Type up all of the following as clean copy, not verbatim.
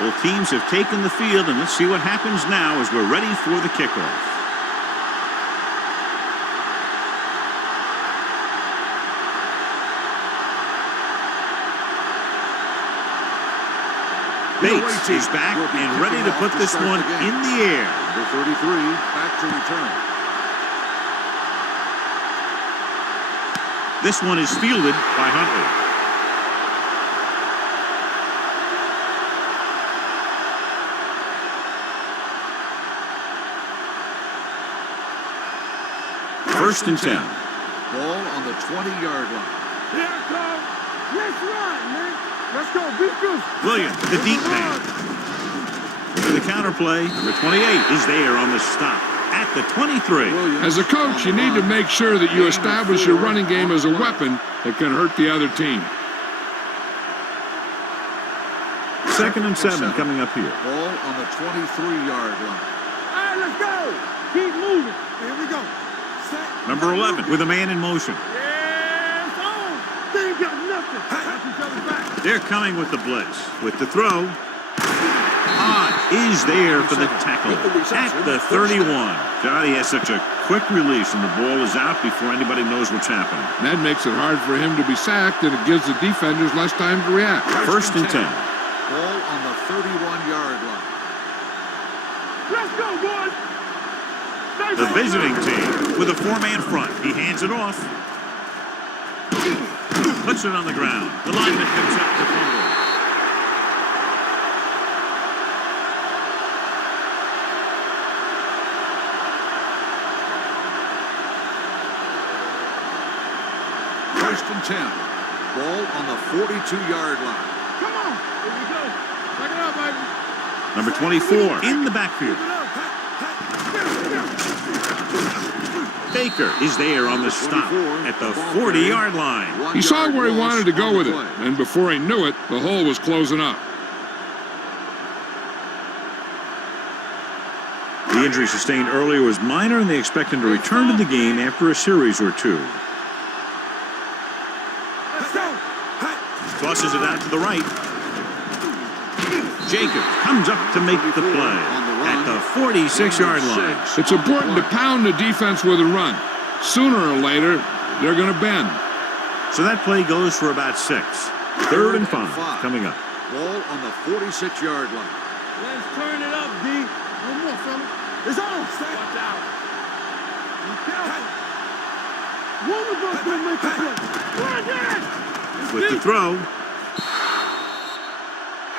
Both teams have taken the field, and let's see what happens now as we're ready for the kickoff. Bates is back and ready to put this one in the air. Number 33, back to return. This one is fielded by Huntley. First and 10. Ball on the 20-yard line. Here it comes. Let's run, man. Let's go. Beat this. Williams, the deep pass. For the counterplay, number 28 is there on the stop at the 23. As a coach, you need to make sure that you establish your running game as a weapon that can hurt the other team. Second and 7 coming up here. Ball on the 23-yard line. All right, let's go. Keep moving. Here we go. Set. Number 11 with a man in motion. Yeah, it's on. They ain't got nothing. Pass each other back. They're coming with the blitz. With the throw. Is there for the tackle at the 31. Johnny has such a quick release, and the ball is out before anybody knows what's happening. That makes it hard for him to be sacked, and it gives the defenders less time to react. First and 10. Ball on the 31-yard line. Let's go, boys. The visiting team with a four-man front. He hands it off. Puts it on the ground. The lineman picks up the fumble. First and 10. Ball on the 42-yard line. Come on. Here we go. Check it out, baby. Number 24 in the backfield. Baker is there on the stop at the 40-yard line. He saw where he wanted to go with it, and before he knew it, the hole was closing up. The injury sustained earlier was minor, and they expect him to return to the game after a series or two. Tosses it out to the right. Jacobs comes up to make the play at the 46-yard line. It's important to pound the defense with a run. Sooner or later, they're going to bend. So that play goes for about 6. Third and 5 coming up. Ball on the 46-yard line. Let's turn it up, D. One more, fella. It's on. Watch out. Be careful. One of us will make a play. Run that. With the throw.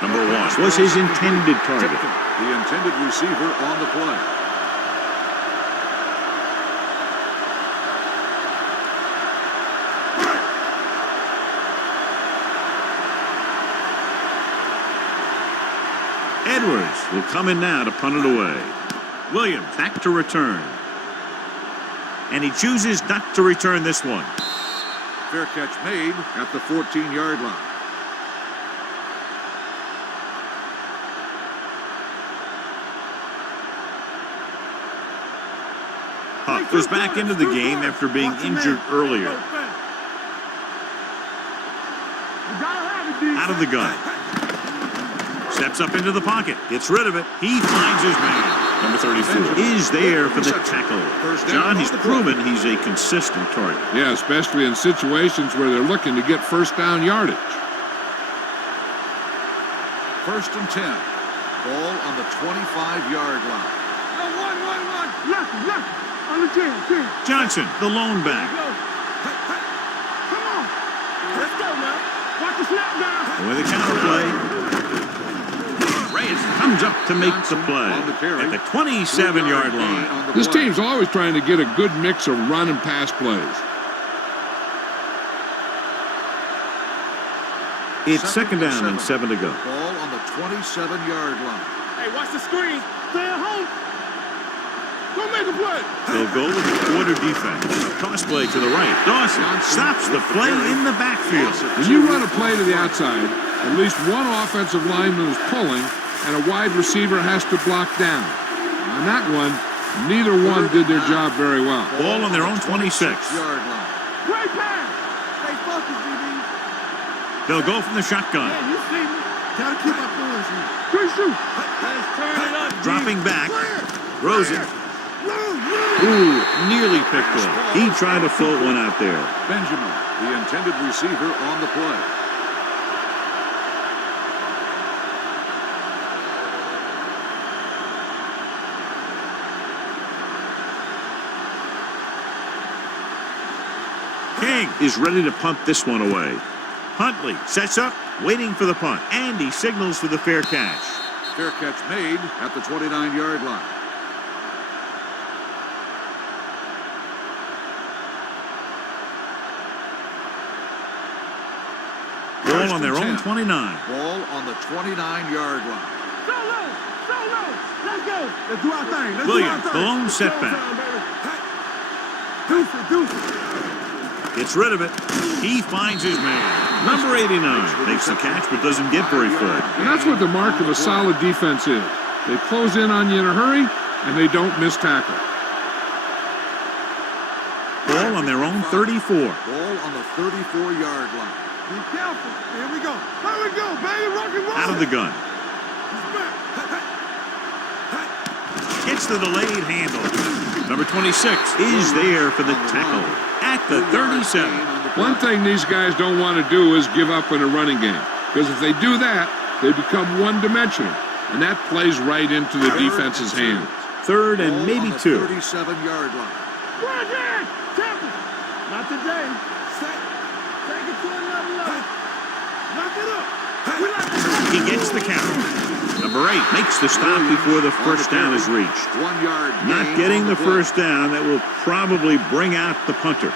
Number 1 was his intended target. The intended receiver on the play. Edwards will come in now to punt it away. Williams back to return. And he chooses not to return this one. Fair catch made at the 14-yard line. Huff goes back into the game after being injured earlier. Out of the gun. Steps up into the pocket. Gets rid of it. He finds his man. Number 34 is there for the tackle. John, he's proven he's a consistent target. Yeah, especially in situations where they're looking to get first down yardage. First and 10. Ball on the 25-yard line. One. Left. On the 10. Johnson, the lone back. Come on. Let's go now. Watch the snap down. With a counterplay. Reyes comes up to make the play at the 27-yard line. This team's always trying to get a good mix of run and pass plays. It's second down and 7 to go. Ball on the 27-yard line. Hey, watch the screen. Stay at home. Go make a play. They'll go with the quarter defense. Toss play to the right. Dawson stops the play in the backfield. When you run a play to the outside, at least one offensive lineman is pulling, and a wide receiver has to block down. On that one, neither one did their job very well. Ball on their own 26. Yard line. Great pass. Stay focused, DB. They'll go from the shotgun. Yeah, you see me. Gotta keep my poise here. Good shoot. Let's turn it up, D. Dropping back. Throws it. No. Ooh, nearly picked off. He tried to float one out there. Benjamin, the intended receiver on the play. King is ready to punt this one away. Huntley sets up, waiting for the punt, and he signals for the fair catch. Fair catch made at the 29-yard line. Ball on their own 29. Ball on the 29-yard line. So low. Let's go. Let's do our thing. Williams, the lone setback. Deuce it. Gets rid of it. He finds his man. Number 89 makes the catch but doesn't get very far. And that's what the mark of a solid defense is. They close in on you in a hurry, and they don't miss tackle. Ball on their own 34. Ball on the 34-yard line. Be careful. Here we go. There we go, baby. Rock and roll. Out of the gun. Gets the delayed handle. Number 26 is there for the tackle at the 37. One thing these guys don't want to do is give up in a running game, because if they do that, they become one-dimensional, and that plays right into the defense's hands. Third and maybe two. 37-yard line. Right there. Tackle. Not today. Take it to another level. Knock it up. He gets the count. Number 8 makes the stop before the first down is reached. 1 yard. Not getting the first down, that will probably bring out the punter.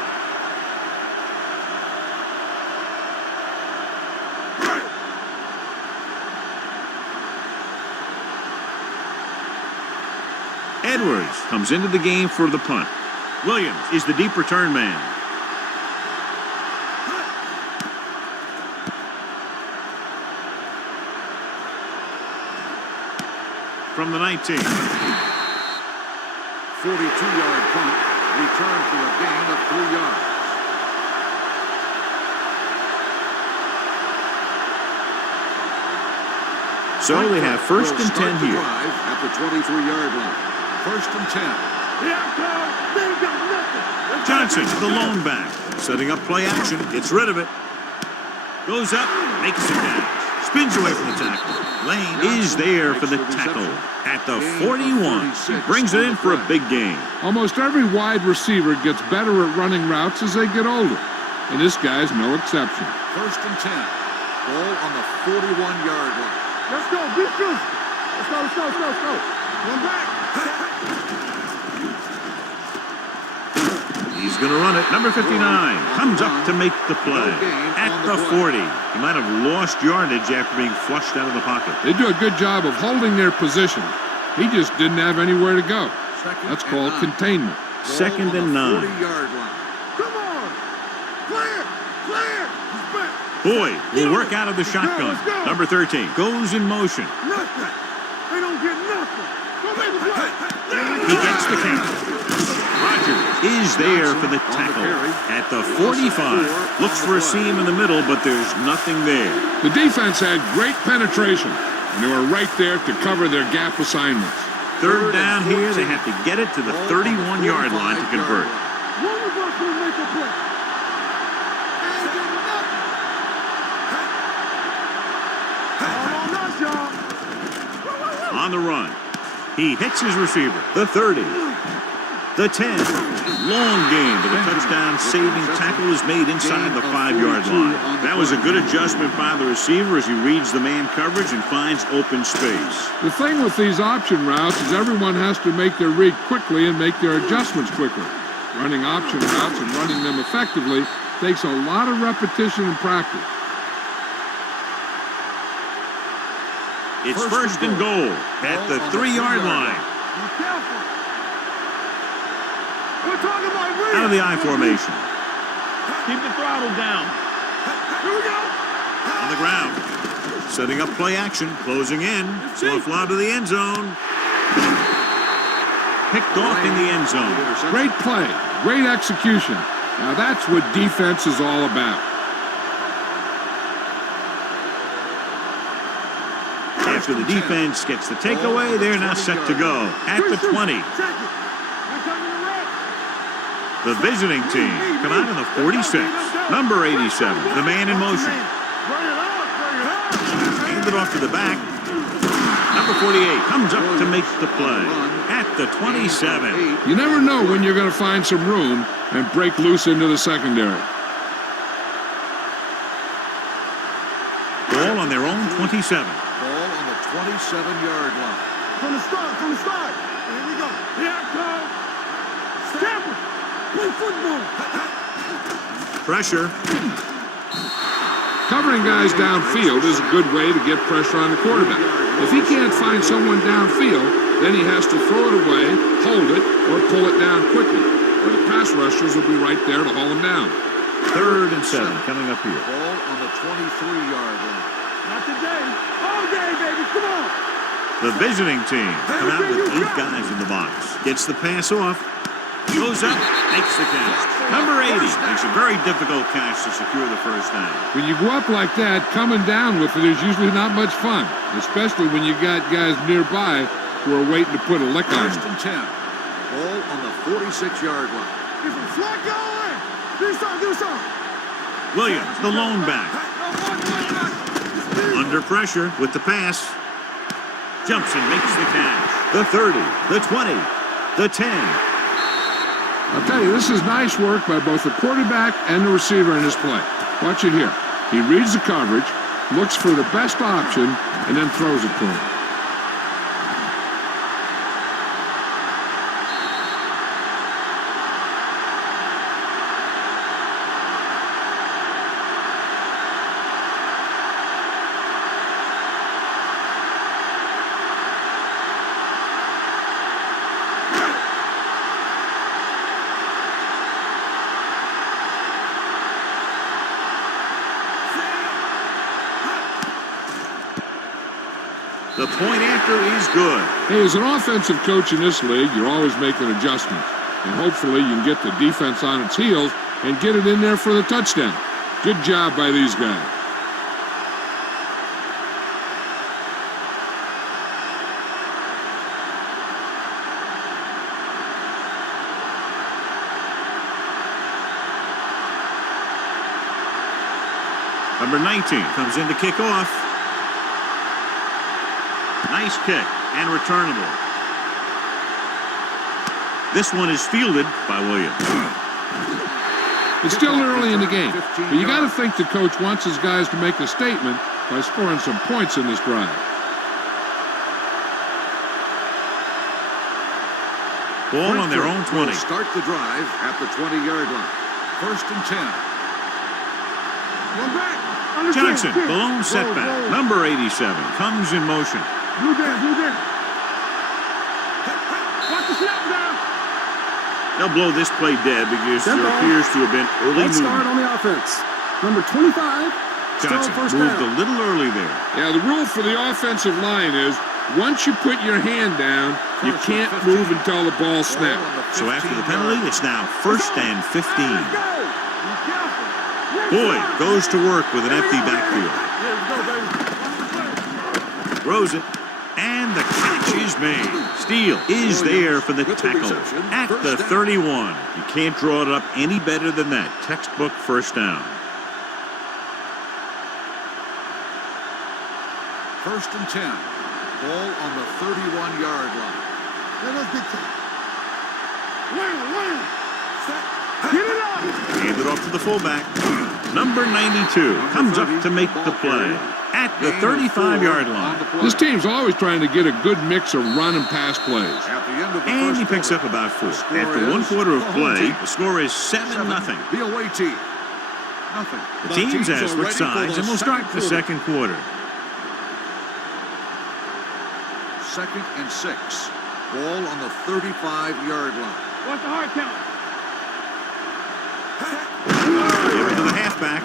Edwards comes into the game for the punt. Williams is the deep return man. From the 19. 42-yard punt. Return for a gain of 3 yards. So they have first and 10 here. At the 23-yard line. First and 10. Here I come. They ain't got nothing. Johnson, the lone back, setting up play action, gets rid of it. Goes up, makes the catch, spins away from the tackle. Lane is there for the tackle at the 41. He brings it in for a big gain. Almost every wide receiver gets better at running routes as they get older, and this guy's no exception. First and 10. Ball on the 41-yard line. Let's go. Be true. Let's go. One back. He's going to run it. Number 59 comes up to make the play at the 40. He might have lost yardage after being flushed out of the pocket. They do a good job of holding their position. He just didn't have anywhere to go. That's called containment. Second and 9. 40-yard line. Come on. Clear. He's back. Boyd will work out of the shotgun. Let's go. Number 13 goes in motion. Nothing. They don't get nothing. Go make a play. He gets the count. Rogers is there for the tackle at the 45. Looks for a seam in the middle, but there's nothing there. The defense had great penetration, and they were right there to cover their gap assignments. Third down here, they have to get it to the 31-yard line to convert. One of us will make a play. Ain't getting nothing. All on us, y'all. On the run. He hits his receiver. The 30. The 10. Long gain, but the touchdown-saving tackle is made inside the 5-yard line. That was a good adjustment by the receiver as he reads the man coverage and finds open space. The thing with these option routes is everyone has to make their read quickly and make their adjustments quickly. Running option routes and running them effectively takes a lot of repetition and practice. It's first and goal at the 3-yard line. Be careful. We're talking about real. Out of the I formation. Keep the throttle down. Here we go. On the ground. Setting up play action. Closing in. Soft lob to the end zone. Picked off in the end zone. Great play, great execution. Now that's what defense is all about. After the defense gets the takeaway, they're now set to go at the 20. The visiting team come out in the 46. Number 87, the man in motion. Hand it off to the back. Number 48 comes up to make the play at the 27. You never know when you're going to find some room and break loose into the secondary. Ball on their own 27. Ball on the 27-yard line. From the start. Here we go. Here it comes. Step it. Play football. Pressure. Covering guys downfield is a good way to get pressure on the quarterback. If he can't find someone downfield, then he has to throw it away, hold it, or pull it down quickly. Or the pass rushers will be right there to haul him down. 3rd and 7 coming up here. Ball on the 23-yard line. Not today. All day, baby. Come on. The visiting team come out with 8 guys in the box. Gets the pass off. Goes up, makes the catch. Number 80 makes a very difficult catch to secure the first down. When you go up like that, coming down with it is usually not much fun, especially when you got guys nearby who are waiting to put a lick on First you. and 10. Ball on the 46-yard line. If a flag going, do something. Williams, the lone back. Under pressure with the pass. Jumps and makes the catch. The 30, the 20, the 10. I'll tell you, this is nice work by both the quarterback and the receiver in this play. Watch it here. He reads the coverage, looks for the best option, and then throws it to him. The point after is good. Hey, as an offensive coach in this league, you're always making adjustments. And hopefully you can get the defense on its heels and get it in there for the touchdown. Good job by these guys. Number 19 comes in to kick off. Nice kick and returnable. This one is fielded by Williams. It's still early in the game, but you got to think the coach wants his guys to make a statement by scoring some points in this drive. Ball on their own 20. Start the drive at the 20-yard line. First and 10. One back. Johnson, the lone setback. Number 87 comes in motion. Blue down. Watch the snap down. They'll blow this play dead because there appears to have been early Let's start movement. on the offense. Number 25. Johnson first moved down. a little early there. Yeah, the rule for the offensive line is once you put your hand down, you can't move until the ball snaps. So after the penalty, it's now 1st and 15. Let's go. Be careful. Boyd goes to work with an empty backfield. Here we go, baby. Throws it, and the catch is made. Steele is there for the tackle at the 31. You can't draw it up any better than that. Textbook first down. First and 10. Ball on the 31-yard line. Let us dictate. Wham. Get it up. Hand it off to the fullback. Number 92 comes up to make the play at the 35-yard line. This team's always trying to get a good mix of run and pass plays. At the end of the And he first picks up quarter, about 4. the score After is 1 quarter of the home play, team. the score is 7-0. The away team. Nothing. The teams are have ready switched for sides, the and we'll start the second quarter. Second and 6. Ball on the 35-yard line. What's the hard count? Give it to the halfback.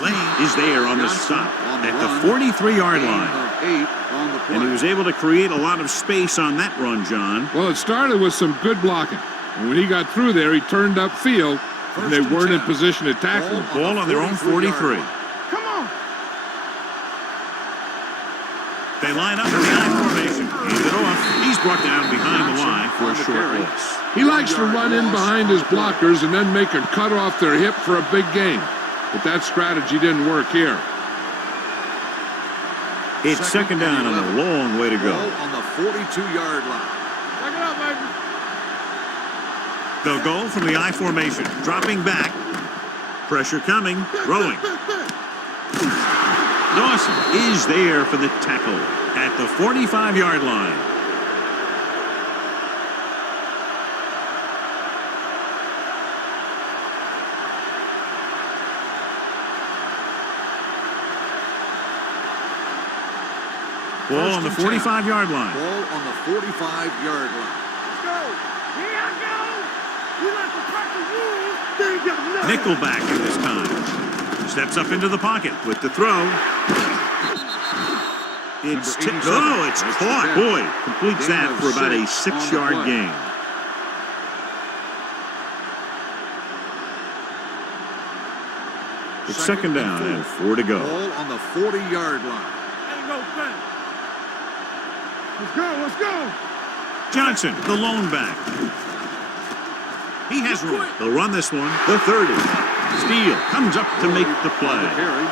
Lane is there on the stop at the 43-yard line. Of 8 on the play. And he was able to create a lot of space on that run, John. Well, it started with some good blocking. And when he got through there, he turned upfield, and they weren't in position to tackle him. Ball on their own 43. Come on. They line up in the I formation. Hand it off. He's brought down behind the line for a short loss. He likes to run in behind his blockers and then make a cut off their hip for a big gain. But that strategy didn't work here. It's second down and a long way to go. On the 42-yard line. Back it up, baby. They'll go from the I formation. Dropping back. Pressure coming. Throwing. Dawson is there for the tackle at the 45-yard line. Ball on the 45-yard line. Ball on the 45-yard line. Let's go. Here I go. We like to practice rules. They ain't got nothing. Nickelback in this time. Steps up into the pocket with the throw. It's it's caught. Boy, completes that for about a 6-yard gain. It's second down and 4 to go. Ball on the 40-yard line. Ain't no thing. Let's go. Let's go. Johnson, the lone back. He has room. They'll run this one. The 30. Steele comes up to make the play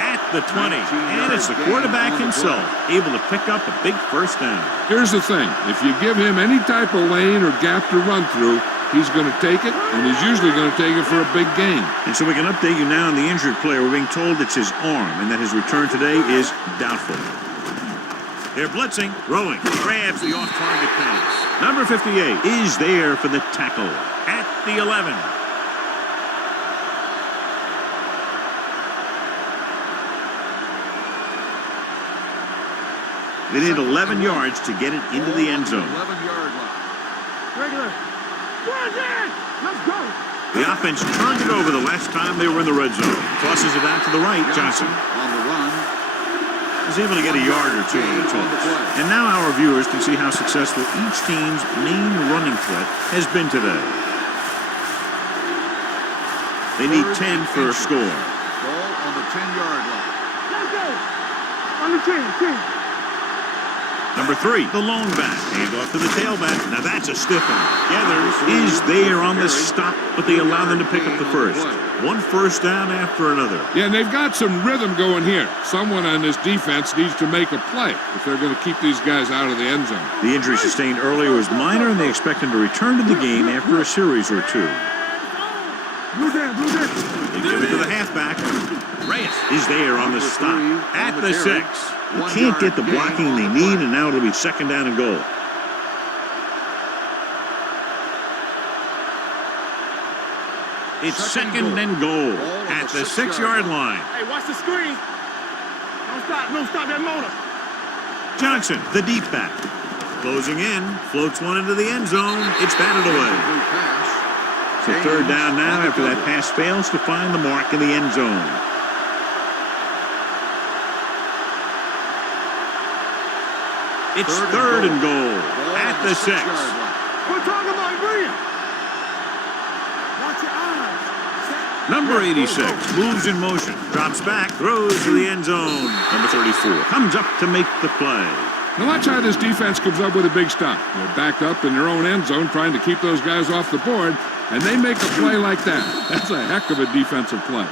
at the 20. And it's the quarterback himself able to pick up a big first down. Here's the thing. If you give him any type of lane or gap to run through, he's going to take it, and he's usually going to take it for a big gain. And so we can update you now on the injured player. We're being told it's his arm and that his return today is doubtful. They're blitzing, throwing, grabs the off-target pass. Number 58 is there for the tackle at the 11. They need 11 yards to get it into the end zone. 11-yard line. Regular. Let's go. The offense turned it over the last time they were in the red zone. Tosses it out to the right. Johnson on the run. is able to get a yard or two on the toss. And now our viewers can see how successful each team's main running threat has been today. They need 10 for a score. Ball on the 10-yard line. Let's go. On the 10. Number 3, the lone back. Hand off to the tailback. Now that's a stiff one. Gathers is there on the stop, but they allow them to pick up the first. One first down after another. Yeah, and they've got some rhythm going here. Someone on this defense needs to make a play if they're going to keep these guys out of the end zone. The injury sustained earlier was minor, and they expect him to return to the game after a series or two. Blue down. They give it to the halfback. Reyes is there on the stop at the 6. They can't get the blocking they need, and now it'll be second down and goal. It's second and goal at the 6-yard line. Hey, watch the screen. Don't stop that motor. Johnson, the deep back. Closing in, floats one into the end zone. It's batted away. So third down now after that pass fails to find the mark in the end zone. It's third and goal at the 6. We're talking about green. Watch your eyes. Number 86 moves in motion, drops back, throws to the end zone. Number 34 comes up to make the play. Now watch how this defense comes up with a big stop. They're backed up in their own end zone trying to keep those guys off the board, and they make a play like that. That's a heck of a defensive play.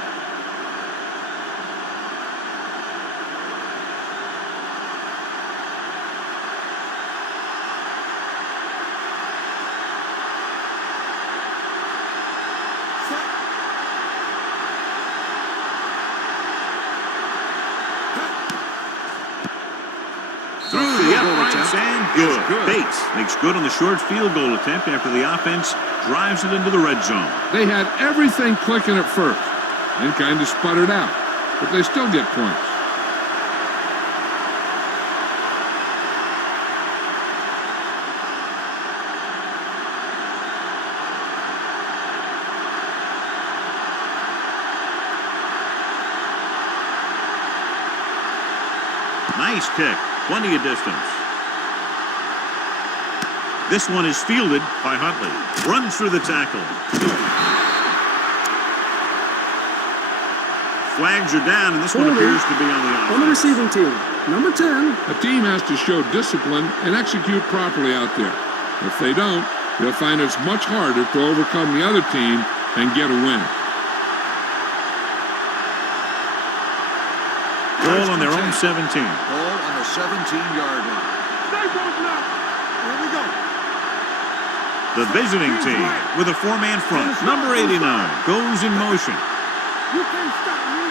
Through the uprights and good. Bates makes good on the short field goal attempt after the offense drives it into the red zone. They had everything clicking at first and kind of sputtered out, but they still get points. Nice kick. Plenty of distance. This one is fielded by Huntley. Runs through the tackle. Flags are down, and this one Holding appears to be on the on the offense. receiving team. Number 10. A team has to show discipline and execute properly out there. If they don't, they'll find it's much harder to overcome the other team and get a win. Ball on their own 17. Ball on the 17-yard line. Stay broken up. Here we go. The visiting team with a four-man front. Number 89 goes in motion. You can't stop me.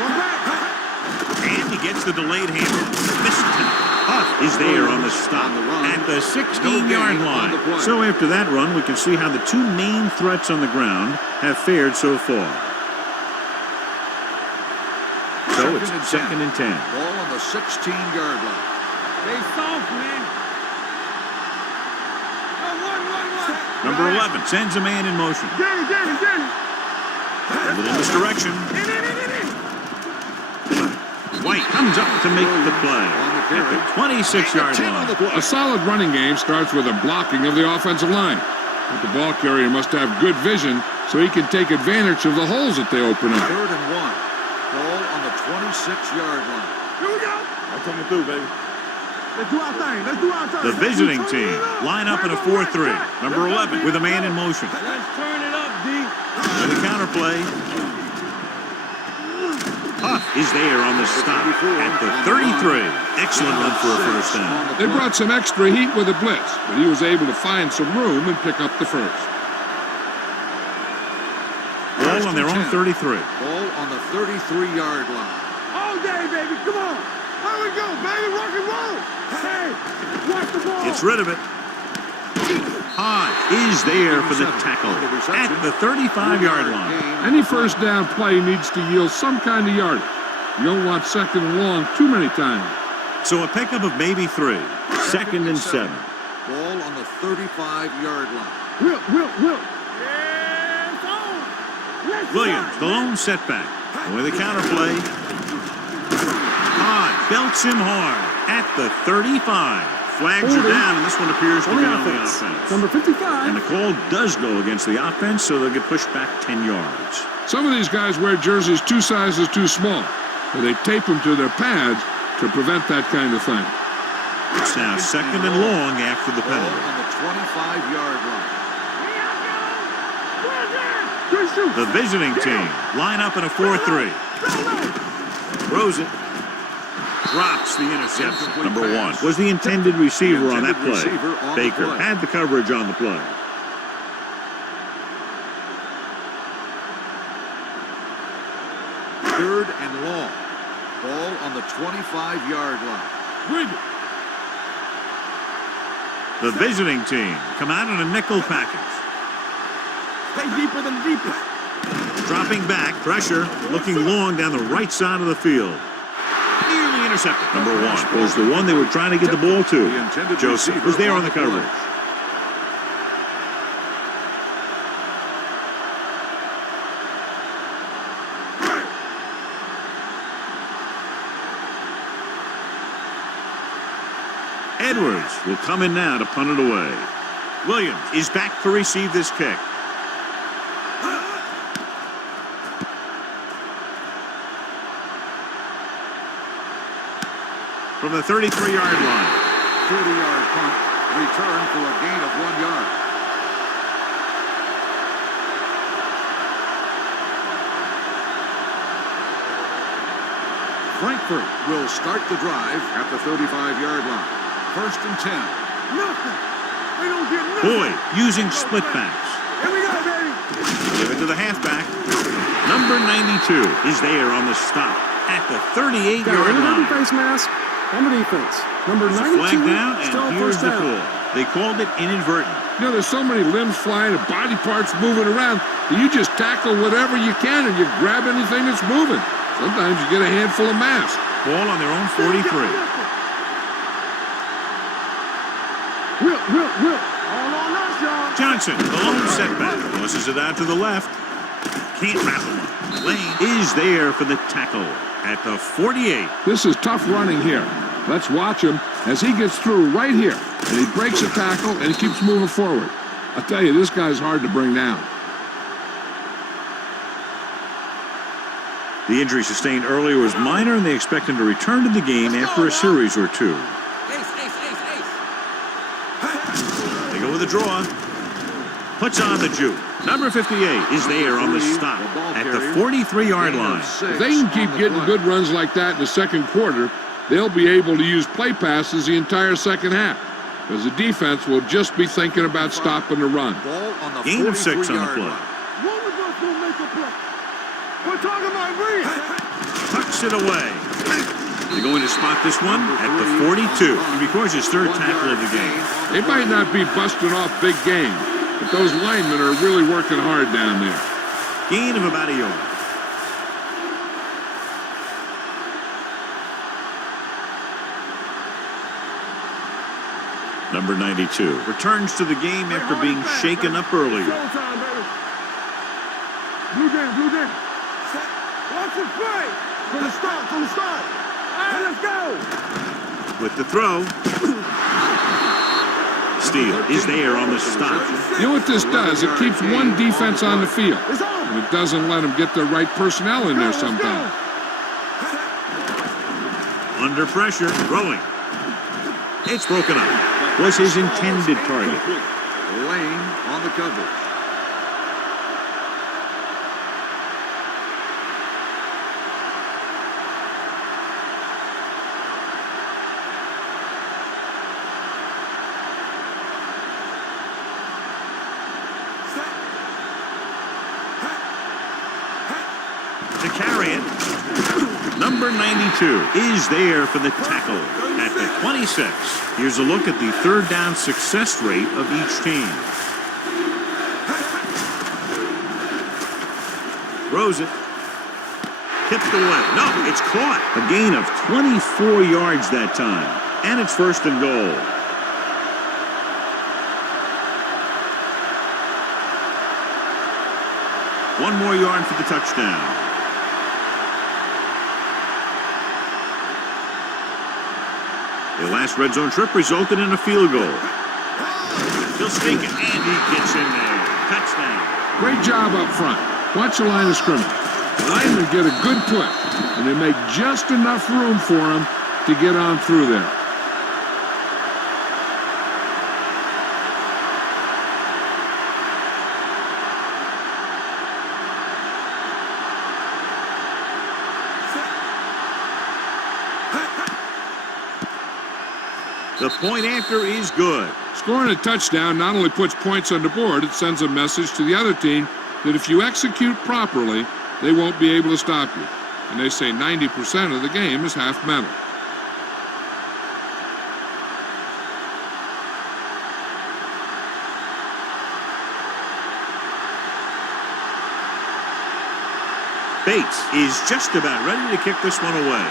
One back. And he gets the delayed handle. Missed it. Huff is there on the stop at the 16-yard line. So after that run, we can see how the two main threats on the ground have fared so far. So it's second and 10. Ball on the 16-yard line. Stay soft, man. One. Number 11 sends a man in motion. Get it. A little misdirection. In. White comes up to make the play at the 26-yard line. A solid running game starts with a blocking of the offensive line. But the ball carrier must have good vision so he can take advantage of the holes that they open up. 3rd and 1. Ball on the 26-yard line. Here we go. I'm coming through, baby. Let's do our thing. The visiting team line up in a 4-3. Number 11 with a man in motion. Let's turn it up, D. With a counterplay. Huff is there on the stop at the 33. Excellent run for a first down. They brought some extra heat with a blitz, but he was able to find some room and pick up the first. Ball on their own 33. Ball on the 33-yard line. All day, baby. Come on. Here we go, baby. Rock and roll. Hey, watch the ball. Gets rid of it. Hodge is there for the tackle at the 35-yard line. Any first down play needs to yield some kind of yardage. You don't want second and long too many times. So a pickup of maybe 3. Second and 7. Ball on the 35-yard line. Will. Yeah, it's on. Let's Williams, ride, the man. lone setback. With a counterplay. Hodge belts him hard at the 35. Flags are down, and this one appears to be on the offense. Number 55. And the call does go against the offense, so they'll get pushed back 10 yards. Some of these guys wear jerseys 2 sizes too small, but they tape them to their pads to prevent that kind of thing. It's now second and long after the Ball penalty. on the 25-yard line. Good shoot. The visiting team line up in a 4-3. Throws it. Drops the interception. Number 1 was the intended receiver on that play. Baker had the coverage on the play. Third and long. Ball on the 25-yard line. Bring it. The visiting team come out in a nickel package. Stay deeper than deeper. Dropping back, pressure, looking long down the right side of the field. Nearly intercepted. Number 1 was the one they were trying to get the ball to. Joseph was there on the coverage. Edwards will come in now to punt it away. Williams is back to receive this kick. From the 33-yard line. 30-yard punt. Return for a gain of 1 yard. Frankfurt will start the drive at the 35-yard line. 1st and 10. Nothing. We don't get nothing. Boyd using split backs. Here we go, baby. Give it to the halfback. Number 92 is there on the stop at the 38-yard Got rid of line. the face mask on the defense. Number There's a 92. flag down, Still and a here's first the down. call. They called it inadvertent. You know, there's so many limbs flying and body parts moving around that you just tackle whatever you can and you grab anything that's moving. Sometimes you get a handful of mass. Ball on their own 43. Will. All on us, y'all. Johnson, the lone setback, tosses it out to the left. Can't wrap him up. Lane is there for the tackle at the 48. This is tough running here. Let's watch him as he gets through right here. And he breaks a tackle and he keeps moving forward. I tell you, this guy's hard to bring down. The injury sustained earlier was minor, and they expect him to return to the game after a series or two. They go with a draw. Puts on the juke. Number 58 is there on the stop at the 43-yard line. If they can keep getting good runs like that in the second quarter, they'll be able to use play passes the entire second half, because the defense will just be thinking about stopping the run. Gain of 6 on the play. One of us will make a play. We're talking about me. Tucks it away. They're going to spot this one at the 42. He records his third tackle of the game. They might not be busting off big game, but those linemen are really working hard down there. Gain of about a yard. Number 92 returns to the game after being shaken up earlier. Showtime, baby. Blue game. Watch it play. From the start. Hey, let's go. With the throw. Steele is there on the stop. You know what this does? It keeps one defense on the field, It's on. and it doesn't let them get the right personnel in there sometimes. Under pressure, throwing. It's broken up. Was his intended target. Lane on the coverage. To carry it. Number 92 is there for the tackle at the 26. Here's a look at the third down success rate of each team. Throws it. Tipped away. No, it's caught. A gain of 24 yards that time. And it's first and goal. One more yard for the touchdown. The last red zone trip resulted in a field goal. He'll stake it, and he gets in there. Touchdown. Great job up front. Watch the line of scrimmage. The linemen get a good push, and they make just enough room for him to get on through there. The point after is good. Scoring a touchdown not only puts points on the board, it sends a message to the other team that if you execute properly, they won't be able to stop you. And they say 90% of the game is half mental. Bates is just about ready to kick this one away.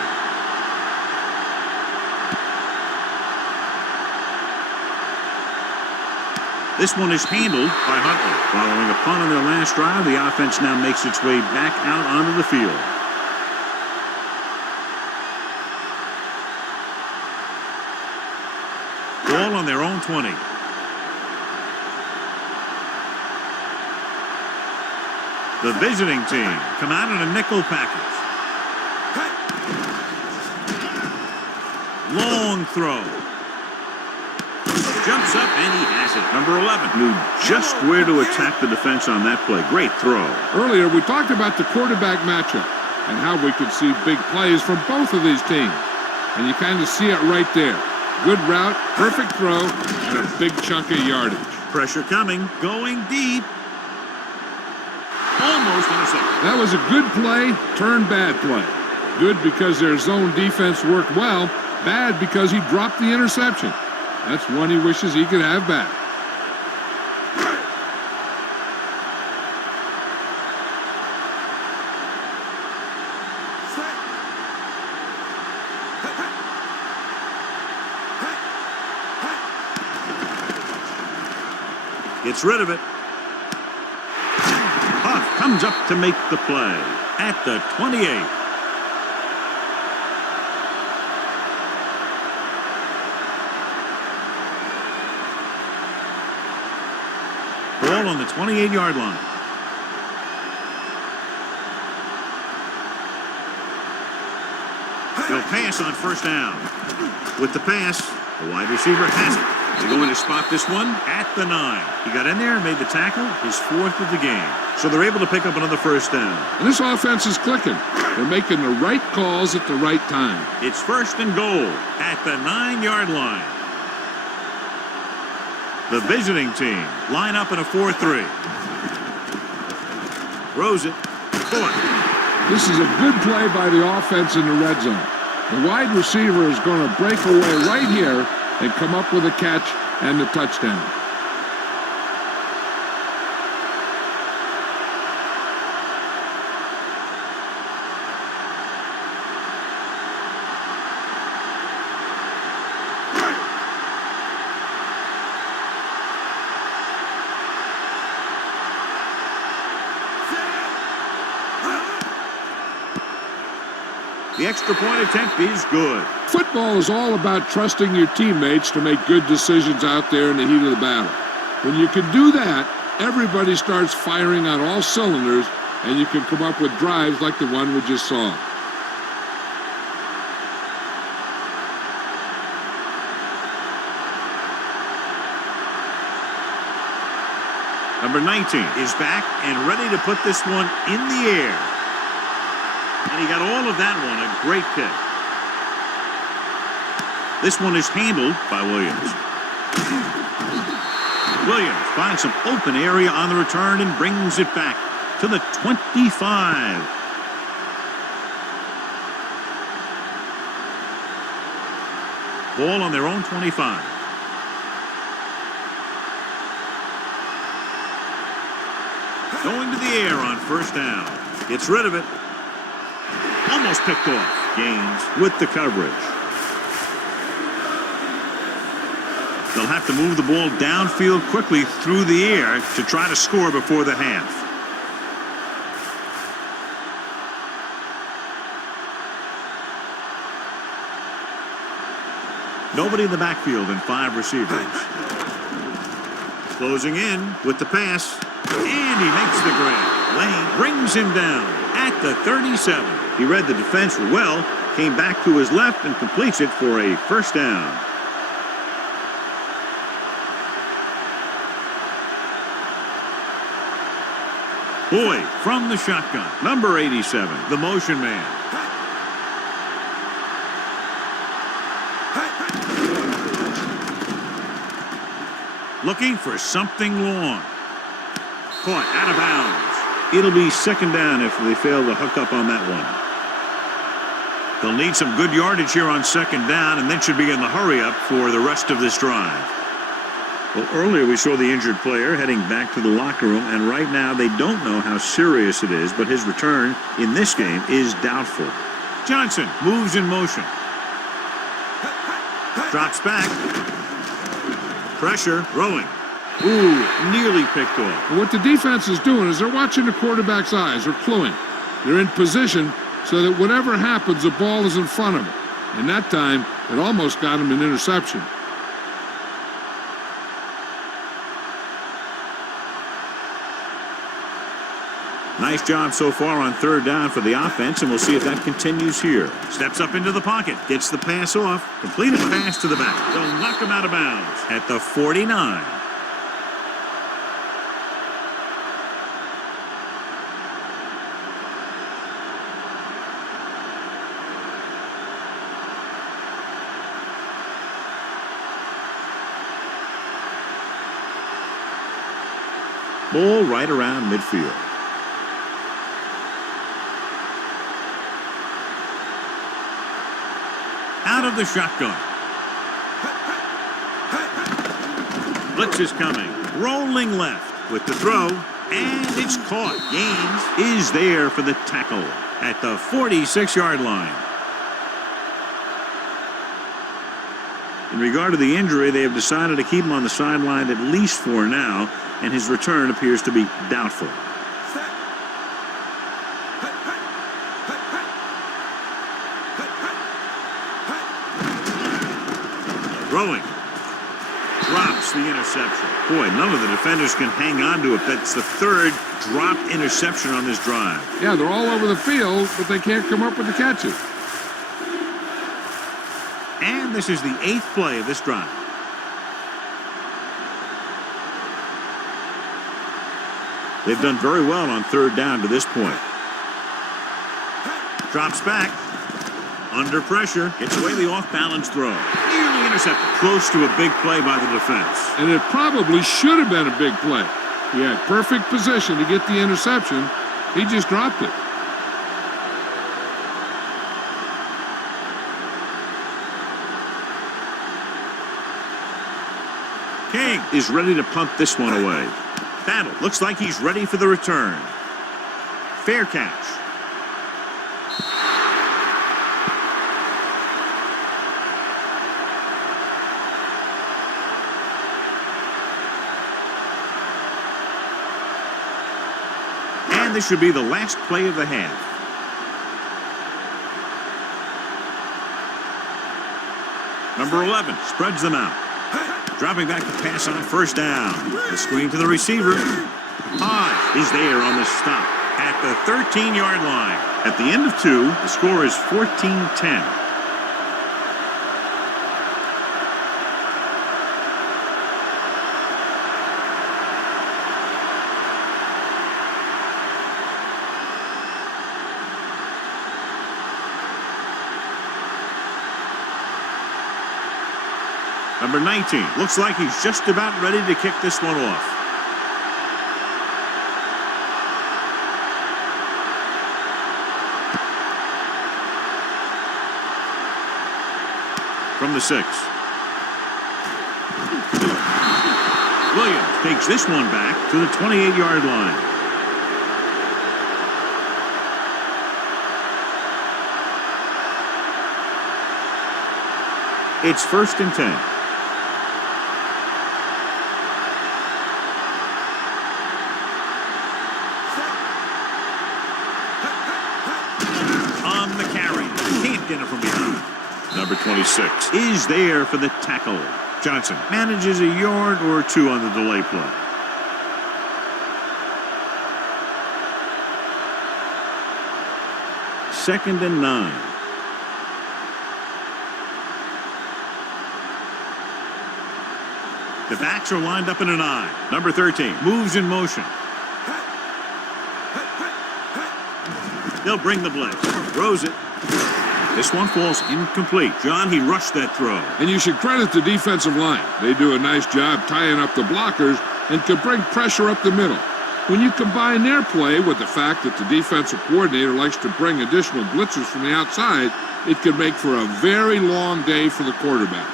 This one is handled by Huntley. Following a punt on their last drive, the offense now makes its way back out onto the field. Ball on their own 20. The visiting team come out in a nickel package. Long throw. Jumps up and he has it. Number 11 knew just where to attack the defense on that play. Great throw. Earlier, we talked about the quarterback matchup and how we could see big plays from both of these teams. And you kind of see it right there. Good route, perfect throw, and a big chunk of yardage. Pressure coming, going deep. Almost intercepted. That was a good play, turned bad play. Good because their zone defense worked well. Bad because he dropped the interception. That's one he wishes he could have back. Gets rid of it. Huff comes up to make the play at the 28. Ball on the 28-yard line. They'll pass on first down. With the pass, the wide receiver has it. They're going to spot this one at the 9. He got in there and made the tackle, his 4th of the game. So they're able to pick up another first down. And this offense is clicking. They're making the right calls at the right time. It's 1st and goal at the 9-yard line. The visiting team line up in a 4-3. Throws it. Caught. This is a good play by the offense in the red zone. The wide receiver is going to break away right here and come up with a catch and the touchdown. The extra point attempt is good. Football is all about trusting your teammates to make good decisions out there in the heat of the battle. When you can do that, everybody starts firing on all cylinders, and you can come up with drives like the one we just saw. Number 19 is back and ready to put this one in the air. And he got all of that one, a great pick. This one is handled by Williams. Williams finds some open area on the return and brings it back to the 25. Ball on their own 25. Going to the air on first down. Gets rid of it. Almost picked off. Gaines with the coverage. They'll have to move the ball downfield quickly through the air to try to score before the half. Nobody in the backfield and 5 receivers. Closing in with the pass. And he makes the grab. Lane brings him down at the 37. He read the defense well, came back to his left and completes it for a first down. Boyd from the shotgun. Number 87, the motion man. Looking for something long. Caught out of bounds. It'll be second down if they fail to hook up on that one. They'll need some good yardage here on second down and then should be in the hurry up for the rest of this drive. Well, earlier we saw the injured player heading back to the locker room, and right now they don't know how serious it is, but his return in this game is doubtful. Johnson moves in motion. Drops back. Pressure, throwing. Ooh, nearly picked off. What the defense is doing is they're watching the quarterback's eyes. They're cluing. They're in position so that whatever happens, the ball is in front of them. And that time, it almost got him an interception. Nice job so far on third down for the offense, and we'll see if that continues here. Steps up into the pocket, gets the pass off, completed pass to the back. They'll knock him out of bounds at the 49. Ball right around midfield. Out of the shotgun. Blitz is coming. Rolling left with the throw. And it's caught. Gaines is there for the tackle at the 46-yard line. In regard to the injury, they have decided to keep him on the sideline at least for now, and his return appears to be doubtful. Throwing. Drops the interception. Boy, none of the defenders can hang on to it. That's the third dropped interception on this drive. Yeah, they're all over the field, but they can't come up with the catches. And this is the 8th play of this drive. They've done very well on 3rd down to this point. Drops back. Under pressure. Gets away the off-balance throw. Nearly intercepted. Close to a big play by the defense. And it probably should have been a big play. He had perfect position to get the interception. He just dropped it. King is ready to punt this one away. Battle looks like he's ready for the return. Fair catch. And this should be the last play of the half. Number 11 spreads them out. Dropping back to pass on 1st down. The screen to the receiver. Hodge is there on the stop at the 13-yard line. At the end of 2, the score is 14-10. Number 19 looks like he's just about ready to kick this one off. From the 6. Williams takes this one back to the 28-yard line. It's 1st and 10. Get it from behind. Number 26 is there for the tackle. Johnson manages a yard or 2 on the delay play. Second and 9. The backs are lined up in an I. Number 13 moves in motion. They'll bring the blitz. Throws it. This one falls incomplete. John, he rushed that throw. And you should credit the defensive line. They do a nice job tying up the blockers and can bring pressure up the middle. When you combine their play with the fact that the defensive coordinator likes to bring additional blitzes from the outside, it could make for a very long day for the quarterback.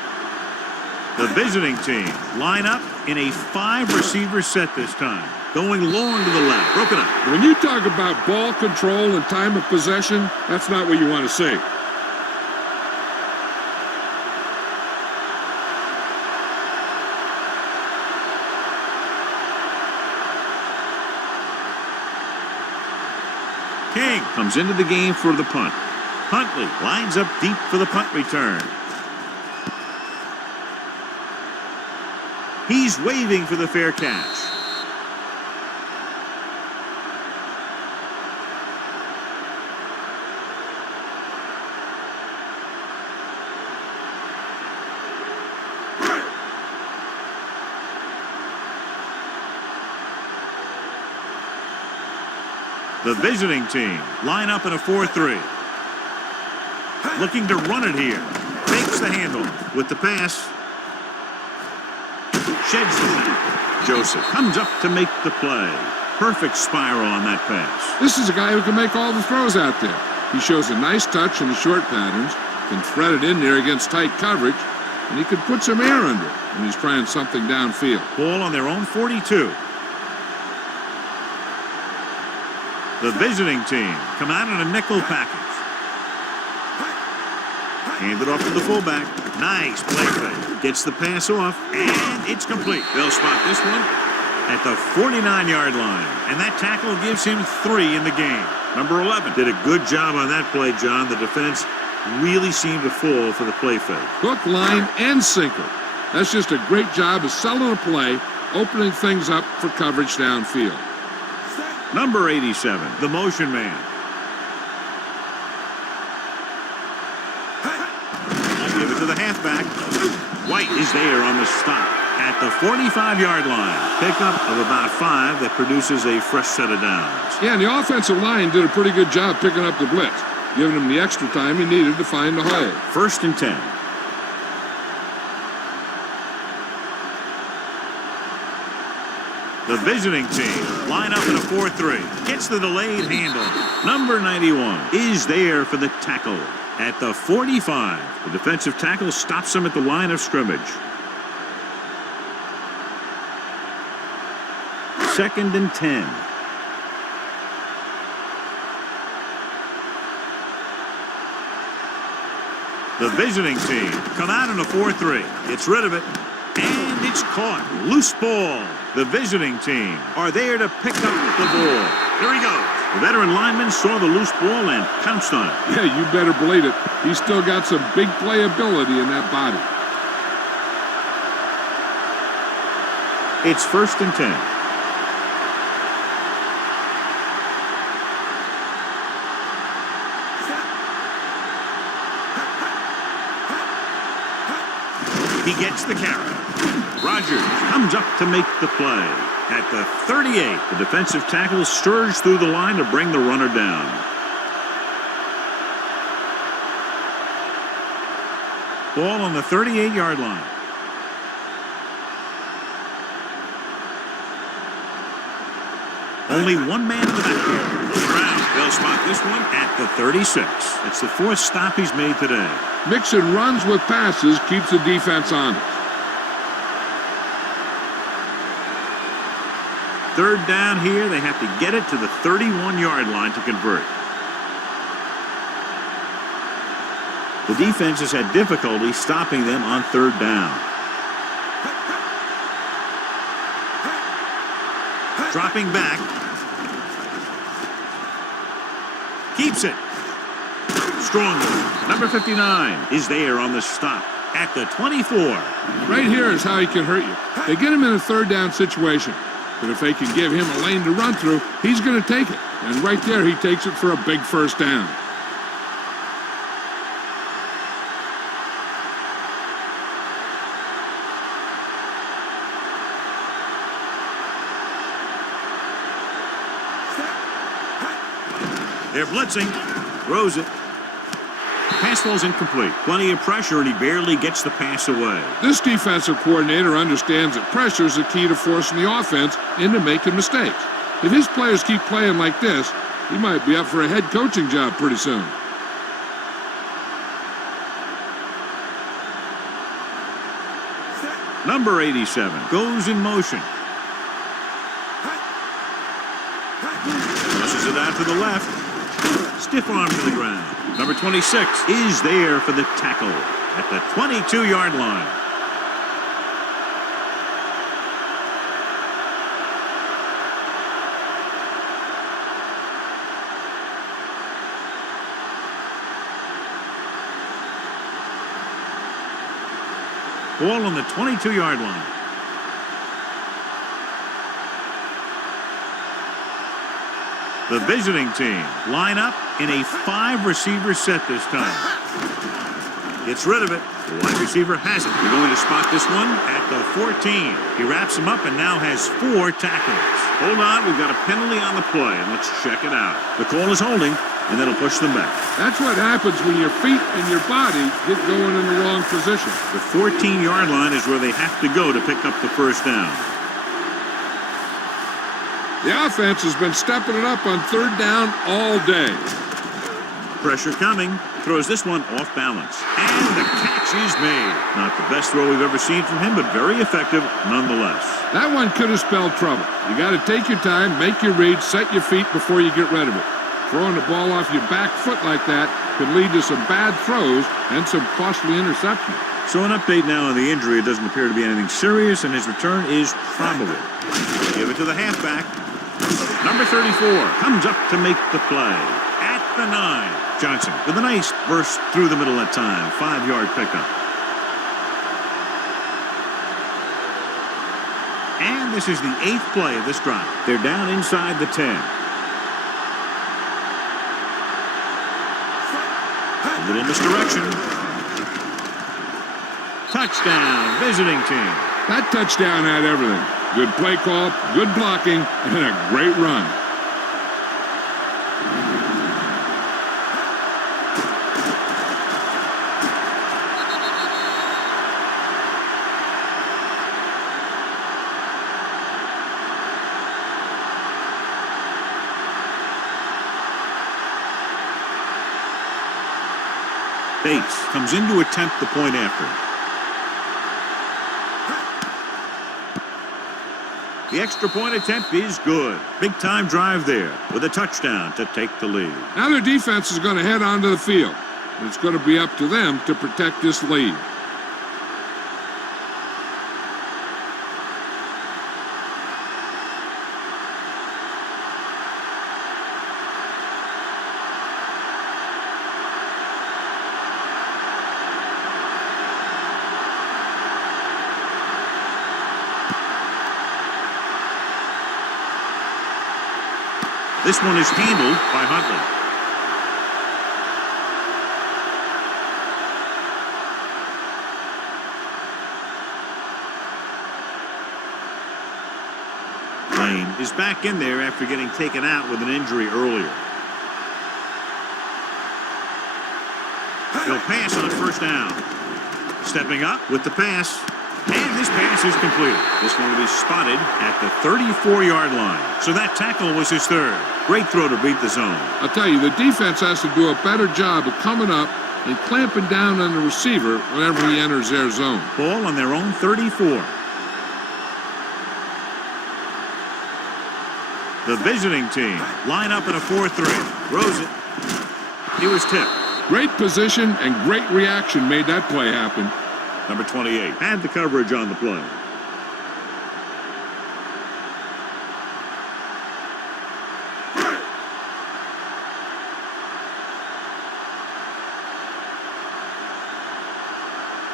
The visiting team line up in a 5-receiver set this time. Going long to the left. Broken up. When you talk about ball control and time of possession, that's not what you want to see. King comes into the game for the punt. Huntley lines up deep for the punt return. He's waving for the fair catch. The visiting team line up in a 4-3. Looking to run it here. Fakes the handoff with the pass. Sheds the pass. Joseph comes up to make the play. Perfect spiral on that pass. This is a guy who can make all the throws out there. He shows a nice touch in the short patterns, can thread it in there against tight coverage, and he can put some air under it when he's trying something downfield. Ball on their own 42. The visiting team come out in a nickel package. Hand it off to the fullback. Nice play fake. Gets the pass off, and it's complete. They'll spot this one at the 49-yard line. And that tackle gives him 3 in the game. Number 11 did a good job on that play, John. The defense really seemed to fall for the play fake. Hook, line, and sinker. That's just a great job of selling a play, opening things up for coverage downfield. Number 87, the motion man. Give it to the half. halfback. White is there on the stop at the 45-yard line. Pickup of about 5 that produces a fresh set of downs. Yeah, and the offensive line did a pretty good job picking up the blitz, giving him the extra time he needed to find the hole. 1st and 10. The visiting team line up in a 4-3. Gets the delayed handle. Number 91 is there for the tackle at the 45. The defensive tackle stops him at the line of scrimmage. 2nd and 10. The visiting team come out in a 4-3. Gets rid of it. And it's caught. Loose ball. The visiting team are there to pick up the ball. Here he goes. The veteran lineman saw the loose ball and pounced on it. Yeah, you better believe it. He's still got some big playability in that body. It's 1st and 10. He gets the carry. Rogers comes up to make the play. At the 38, the defensive tackle surged through the line to bring the runner down. Ball on the 38-yard line. Only one man in the backfield. Brown, they'll spot this one at the 36. It's the 4th stop he's made today. Mixing runs with passes keeps the defense honest. 3rd down here. They have to get it to the 31-yard line to convert. The defense has had difficulty stopping them on 3rd down. Dropping back. Keeps it. Strong. Number 59 is there on the stop at the 24. Right here is how he can hurt you. They get him in a 3rd down situation. But if they can give him a lane to run through, he's going to take it. And right there, he takes it for a big 1st down. They're blitzing. Throws it. Pass falls incomplete. Plenty of pressure, and he barely gets the pass away. This defensive coordinator understands that pressure is the key to forcing the offense into making mistakes. If his players keep playing like this, he might be up for a head coaching job pretty soon. Number 87 goes in motion. Pushes it out to the left. Stiff arm to the ground. Number 26 is there for the tackle at the 22-yard line. Ball on the 22-yard line. The visiting team line up in a 5-receiver set this time. Gets rid of it. The wide receiver has it. They're going to spot this one at the 14. He wraps him up and now has 4 tackles. Hold on, we've got a penalty on the play, and let's check it out. The call is holding, and that'll push them back. That's what happens when your feet and your body get going in the wrong position. The 14-yard line is where they have to go to pick up the 1st down. The offense has been stepping it up on 3rd down all day. Pressure coming. Throws this one off balance. And the catch is made. Not the best throw we've ever seen from him, but very effective nonetheless. That one could have spelled trouble. You got to take your time, make your read, set your feet before you get rid of it. Throwing the ball off your back foot like that could lead to some bad throws and some costly interceptions. So an update now on the injury. It doesn't appear to be anything serious, and his return is probable. Give it to the halfback. Number 34 comes up to make the play at the 9. Johnson with a nice burst through the middle that time. 5-yard pickup. And this is the 8th play of this drive. They're down inside the 10. A little misdirection. Touchdown, visiting team. That touchdown had everything. Good play call, good blocking, and a great run. Bates comes in to attempt the point after. The extra point attempt is good. Big time drive there with a touchdown to take the lead. Now their defense is going to head onto the field. And it's going to be up to them to protect this lead. This one is handled by Huntley. Lane is back in there after getting taken out with an injury earlier. He'll pass on first down. Stepping up with the pass. And this pass is completed. This one will be spotted at the 34-yard line. So that tackle was his third. Great throw to beat the zone. I'll tell you, the defense has to do a better job of coming up and clamping down on the receiver whenever he enters their zone. Ball on their own 34. The visiting team line up in a 4-3. Throws it. He was tipped. Great position and great reaction made that play happen. Number 28 had the coverage on the play.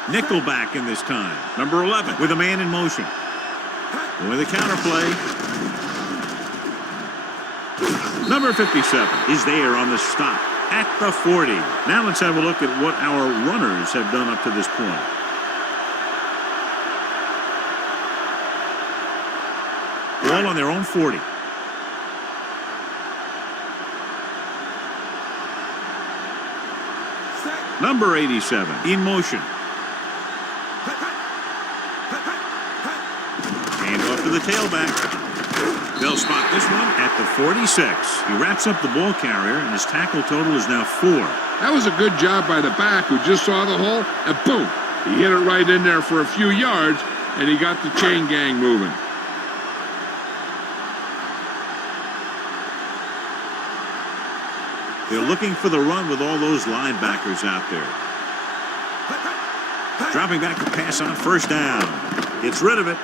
Nickelback in this time. Number 11 with a man in motion. With a counter play. Number 57 is there on the stop at the 40. Now let's have a look at what our runners have done up to this point. Ball on their own 40. Number 87 in motion. Hand off to the tailback. They'll spot this one at the 46. He wraps up the ball carrier, and his tackle total is now 4. That was a good job by the back who just saw the hole, and boom, he hit it right in there for a few yards, and he got the chain gang moving. They're looking for the run with all those linebackers out there. Dropping back to pass on first down. Gets rid of it.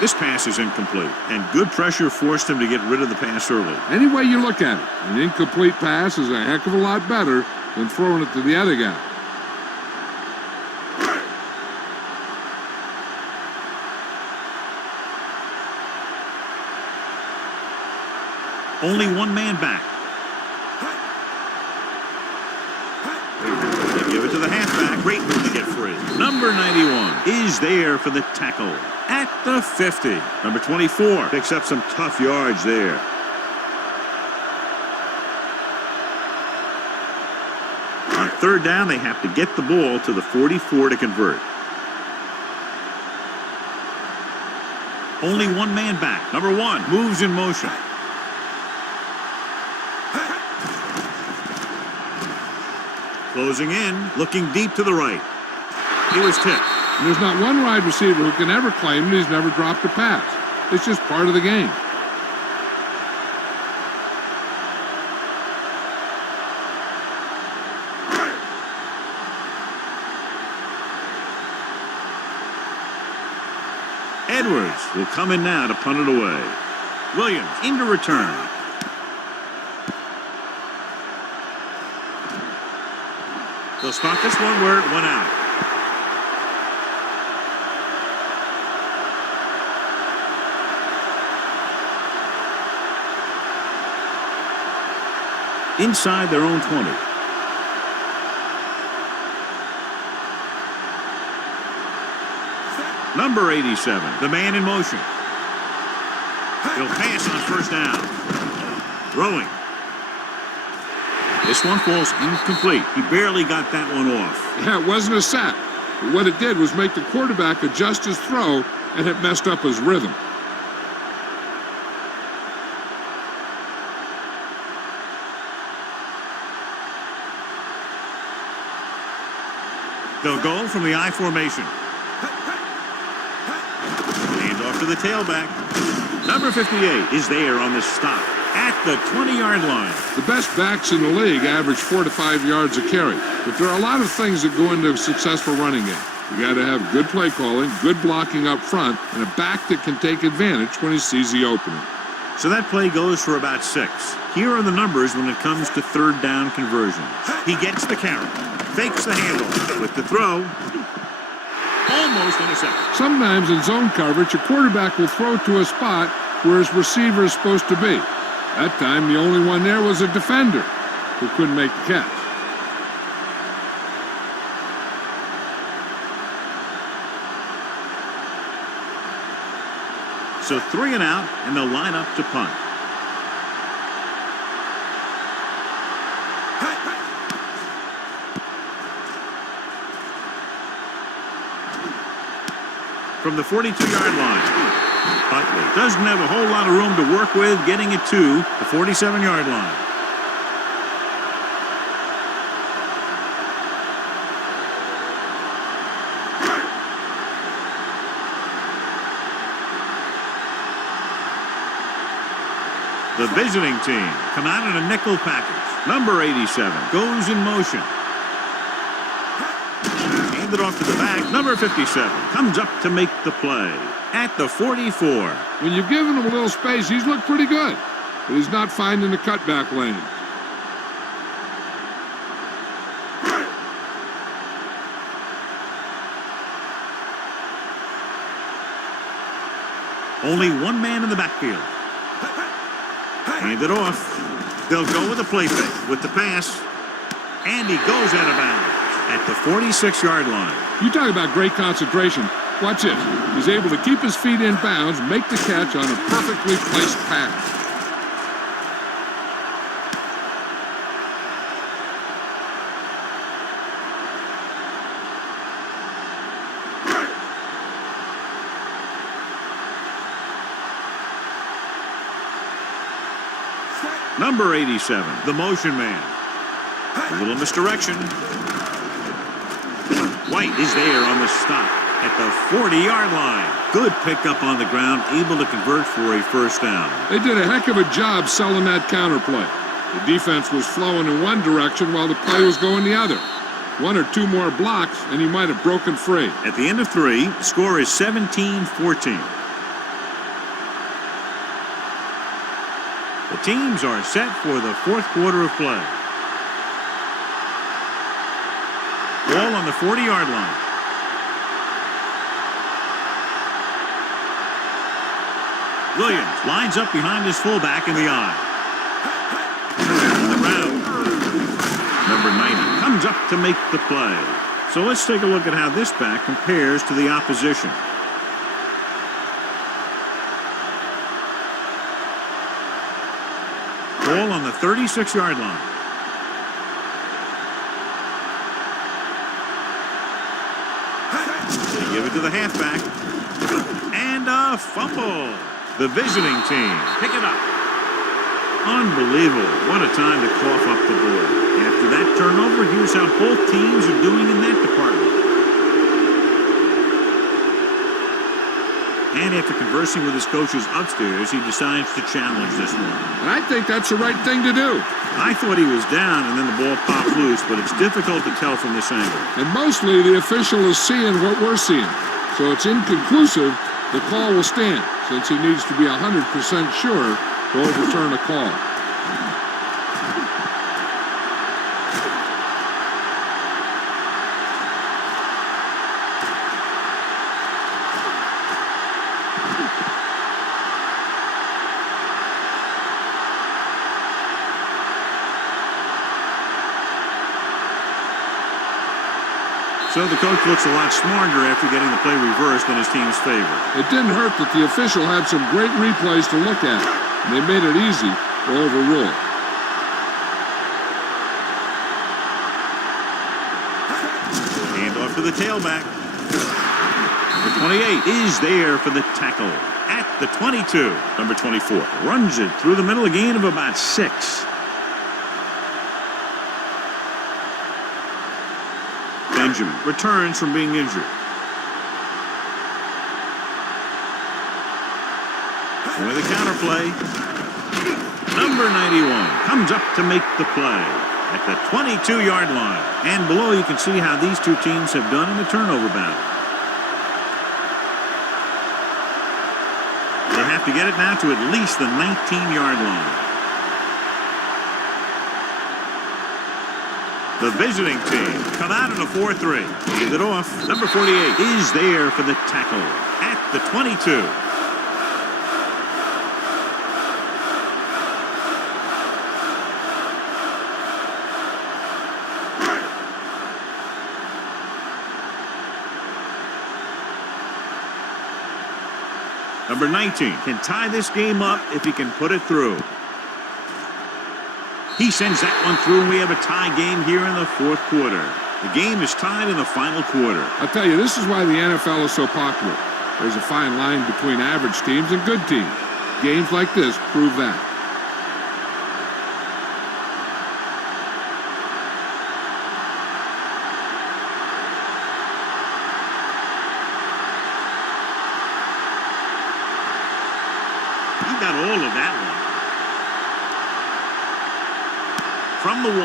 This pass is incomplete, and good pressure forced him to get rid of the pass early. Any way you look at it, an incomplete pass is a heck of a lot better than throwing it to the other guy. Only one man back. They give it to the halfback. Great move to get free. Number 91 is there for the tackle at the 50. Number 24 picks up some tough yards there. On third down, they have to get the ball to the 44 to convert. Only one man back. Number 1 moves in motion. Closing in, looking deep to the right. He was tipped. And there's not one wide receiver who can ever claim that he's never dropped a pass. It's just part of the game. Edwards will come in now to punt it away. Williams into return. They'll spot this one where it went out. Inside their own 20. Number 87, the man in motion. He'll pass on first down. Throwing. This one falls incomplete. He barely got that one off. Yeah, it wasn't a sack. But what it did was make the quarterback adjust his throw, and it messed up his rhythm. They'll go from the I formation. Hand off to the tailback. Number 58 is there on the stop at the 20-yard line. The best backs in the league average 4 to 5 yards a carry. But there are a lot of things that go into a successful running game. You got to have good play calling, good blocking up front, and a back that can take advantage when he sees the opening. So that play goes for about 6. Here are the numbers when it comes to third down conversions. He gets the carry, fakes the handoff with the throw, almost intercepted. Sometimes in zone coverage, a quarterback will throw to a spot where his receiver is supposed to be. That time, the only one there was a defender who couldn't make the catch. So 3 and out, and they'll line up to punt. From the 42-yard line, Buckley doesn't have a whole lot of room to work with, getting it to the 47-yard line. The visiting team come out in a nickel package. Number 87 goes in motion. Handed off to the back. Number 57 comes up to make the play at the 44. When you've given him a little space, he's looked pretty good. But he's not finding the cutback lane. Only one man in the backfield. Hand it off. They'll go with the play fake with the pass. And he goes out of bounds at the 46-yard line. You talk about great concentration. Watch this. He's able to keep his feet in bounds, make the catch on a perfectly placed pass. Number 87, the motion man. A little misdirection. White is there on the stop at the 40-yard line. Good pickup on the ground, able to convert for a first down. They did a heck of a job selling that counterplay. The defense was flowing in one direction while the play was going the other. 1 or 2 more blocks, and he might have broken free. At the end of 3, score is 17-14. The teams are set for the 4th quarter of play. Ball on the 40-yard line. Williams lines up behind his fullback in the eye. On the ground. Number 90 comes up to make the play. So let's take a look at how this back compares to the opposition. Ball on the 36-yard line. They give it to the halfback. And a fumble. The visiting team pick it up. Unbelievable. What a time to cough up the board. After that turnover, here's how both teams are doing in that department. And after conversing with his coaches upstairs, he decides to challenge this one. And I think that's the right thing to do. I thought he was down, and then the ball popped loose, but it's difficult to tell from this angle. And mostly the official is seeing what we're seeing. So it's inconclusive. The call will stand, since he needs to be 100% sure to overturn a call. So the coach looks a lot smarter after getting the play reversed in his team's favor. It didn't hurt that the official had some great replays to look at. And they made it easy to overrule. Hand off to the tailback. The 28 is there for the tackle. At the 22, number 24 runs it through the middle, a gain of about 6. Benjamin returns from being injured. With a counter play, number 91 comes up to make the play at the 22-yard line. And below you can see how these two teams have done in the turnover battle. They have to get it now to at least the 19-yard line. The visiting team come out in a 4-3. Hand it off. Number 48 is there for the tackle at the 22. Number 19 can tie this game up if he can put it through. He sends that one through, and we have a tie game here in the 4th quarter. The game is tied in the final quarter. I'll tell you, this is why the NFL is so popular. There's a fine line between average teams and good teams. Games like this prove that. He got all of that one. From the 1.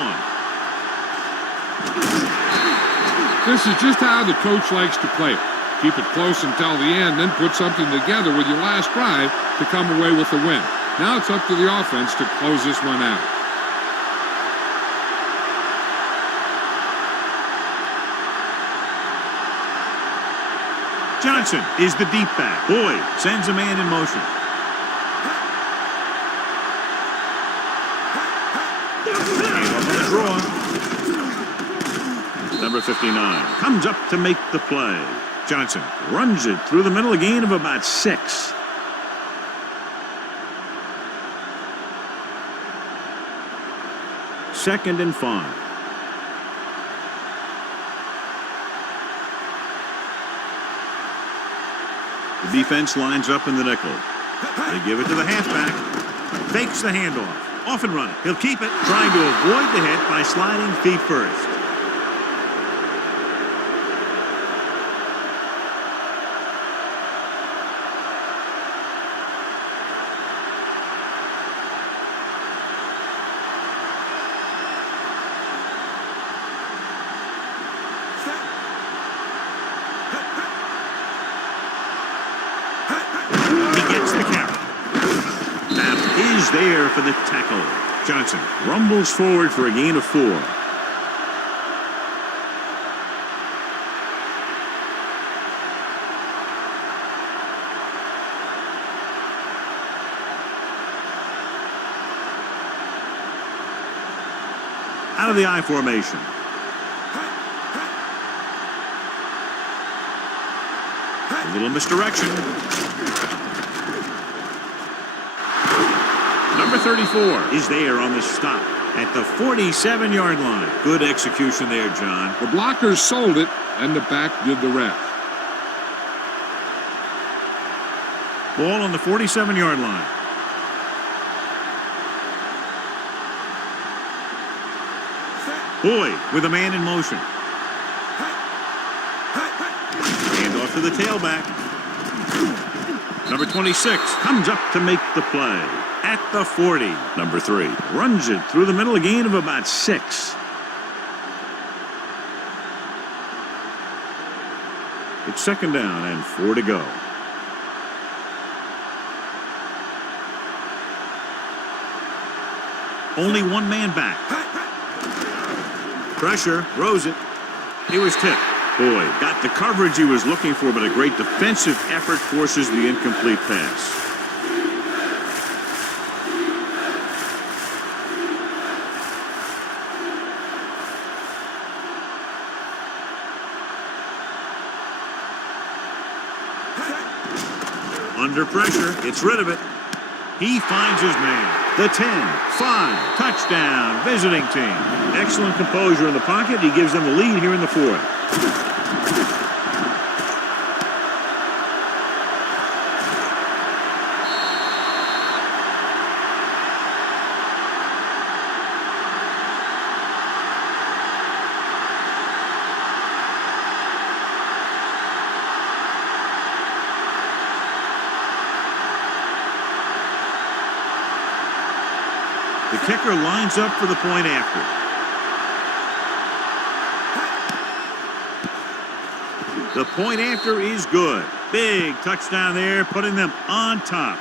This is just how the coach likes to play it. Keep it close until the end, then put something together with your last drive to come away with a win. Now it's up to the offense to close this one out. Johnson is the deep back. Boyd sends a man in motion. Draw. Number 59 comes up to make the play. Johnson runs it through the middle, a gain of about 6. Second and 5. The defense lines up in the nickel. They give it to the halfback. Fakes the handoff. Off and running. He'll keep it, trying to avoid the hit by sliding feet first. He gets the carry. Macht is there for the tackle. Johnson rumbles forward for a gain of 4. Out of the I formation. A little misdirection. Number 34 is there on the stop at the 47-yard line. Good execution there, John. The blockers sold it, and the back did the rest. Ball on the 47-yard line. Boyd with a man in motion. Hand off to the tailback. Number 26 comes up to make the play. At the 40, number 3 runs it through the middle, a gain of about 6. It's second down and 4 to go. Only one man back. Pressure, throws it. He was tipped. Boyd got the coverage he was looking for, but a great defensive effort forces the incomplete pass. Under pressure, gets rid of it. He finds his man. The 10-5 touchdown visiting team. Excellent composure in the pocket. He gives them the lead here in the fourth. The kicker lines up for the point after. The point after is good. Big touchdown there, putting them on top.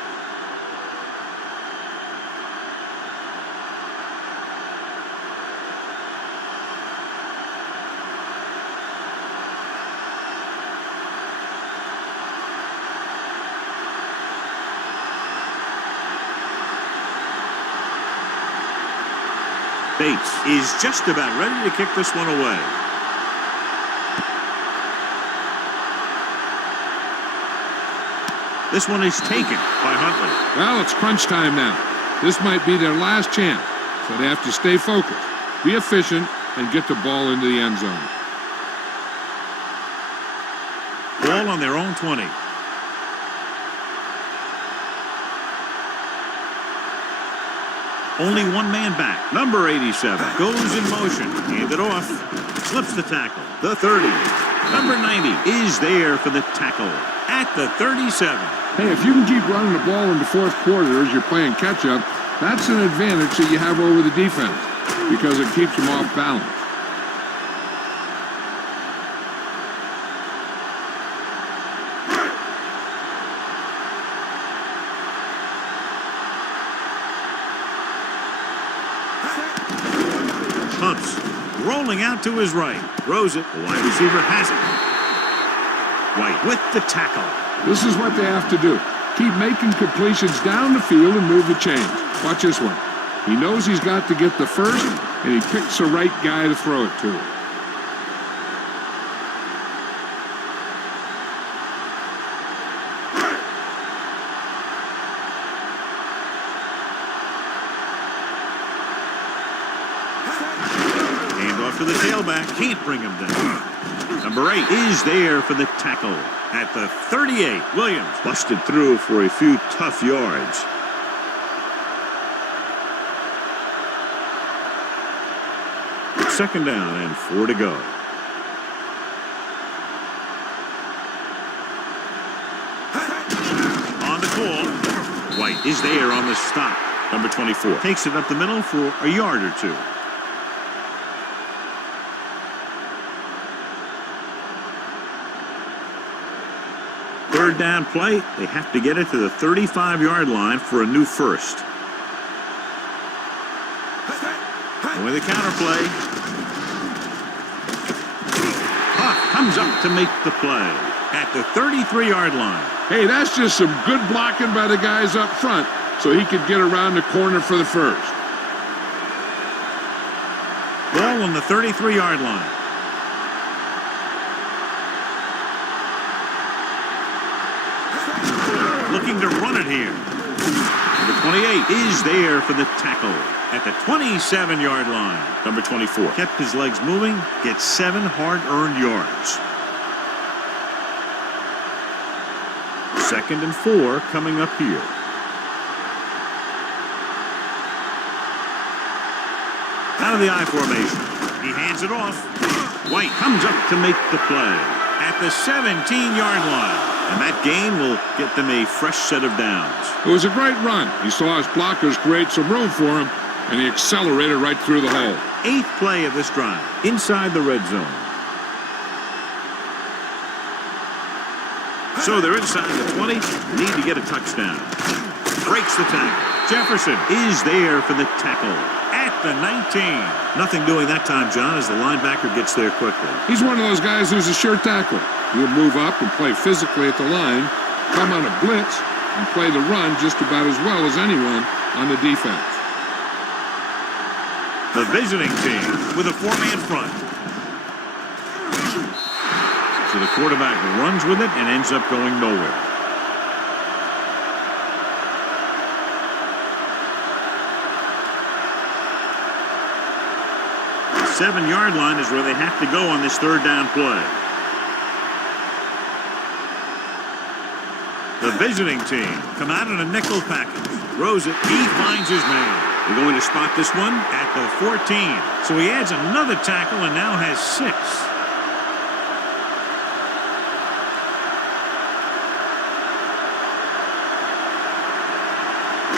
Bates is just about ready to kick this one away. This one is taken by Huntley. Well, it's crunch time now. This might be their last chance, so they have to stay focused, be efficient, and get the ball into the end zone. Ball on their own 20. Only one man back. Number 87 goes in motion. Handed off. Slips the tackle. The 30. Number 90 is there for the tackle at the 37. Hey, if you can keep running the ball in the fourth quarter as you're playing catch-up, that's an advantage that you have over the defense because it keeps them off balance. Hunts rolling out to his right. Throws it. The wide receiver has it. White with the tackle. This is what they have to do. Keep making completions down the field and move the chains. Watch this one. He knows he's got to get the first, and he picks the right guy to throw it to. Hand off to the tailback. Can't bring him down. Number 8 is there for the tackle at the 38. Williams busted through for a few tough yards. Second down and 4 to go. On the call. White is there on the stop. Number 24 takes it up the middle for a yard or two. Third down play, they have to get it to the 35-yard line for a new first. With a counter play. Huff comes up to make the play at the 33-yard line. Hey, that's just some good blocking by the guys up front so he could get around the corner for the first. Ball on the 33-yard line. Looking to run it here. Number 28 is there for the tackle at the 27-yard line. Number 24 kept his legs moving, gets 7 hard-earned yards. Second and 4 coming up here. Out of the I formation. He hands it off. White comes up to make the play at the 17-yard line. And that gain will get them a fresh set of downs. It was a great run. He saw his blockers create some room for him, and he accelerated right through the hole. 8th play of this drive, inside the red zone. So they're inside the 20, need to get a touchdown. Breaks the tackle. Jefferson is there for the tackle at the 19. Nothing doing that time, John, as the linebacker gets there quickly. He's one of those guys who's a sure tackler. He'll move up and play physically at the line, come on a blitz, and play the run just about as well as anyone on the defense. The visiting team with a 4-man front. So the quarterback runs with it and ends up going nowhere. 7-yard line is where they have to go on this third down play. The visiting team come out in a nickel package. Throws it. He finds his man. They're going to spot this one at the 14. So he adds another tackle and now has 6.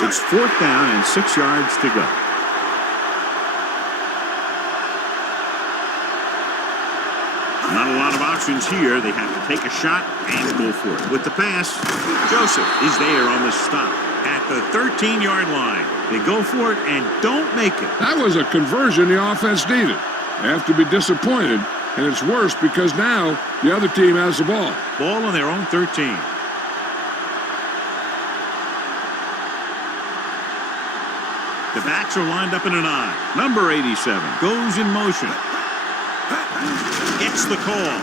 It's 4th down and 6 yards to go. Not a lot of options here. They have to take a shot and go for it. With the pass, Joseph is there on the stop at the 13-yard line. They go for it and don't make it. That was a conversion the offense needed. They have to be disappointed, and it's worse because now the other team has the ball. Ball on their own 13. The backs are lined up in an I. Number 87 goes in motion. Gets the call.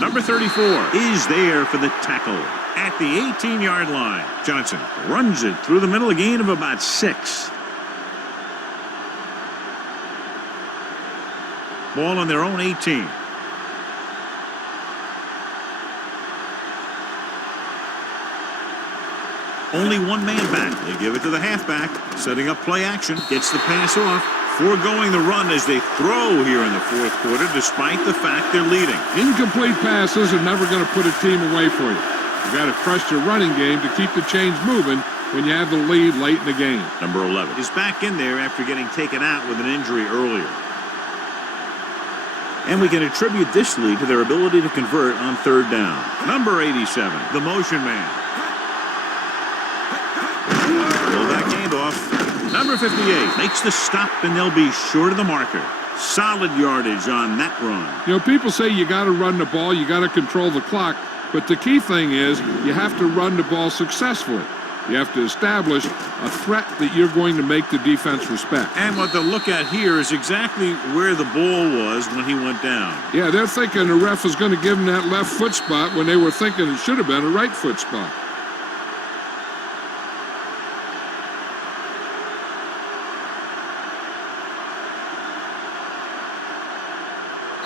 Number 34 is there for the tackle at the 18-yard line. Johnson runs it through the middle, a gain of about 6. Ball on their own 18. Only one man back. They give it to the halfback. Setting up play action. Gets the pass off. Foregoing the run as they throw here in the 4th quarter, despite the fact they're leading. Incomplete passes are never going to put a team away for you. You got to trust your running game to keep the chains moving when you have the lead late in the game. Number 11 is back in there after getting taken out with an injury earlier. And we can attribute this lead to their ability to convert on 3rd down. Number 87, the motion man. Pull that handoff. Number 58 makes the stop, and they'll be short of the marker. Solid yardage on that run. You know, people say you got to run the ball, you got to control the clock, but the key thing is you have to run the ball successfully. You have to establish a threat that you're going to make the defense respect. And what they'll look at here is exactly where the ball was when he went down. Yeah, they're thinking the ref is going to give him that left foot spot when they were thinking it should have been a right foot spot.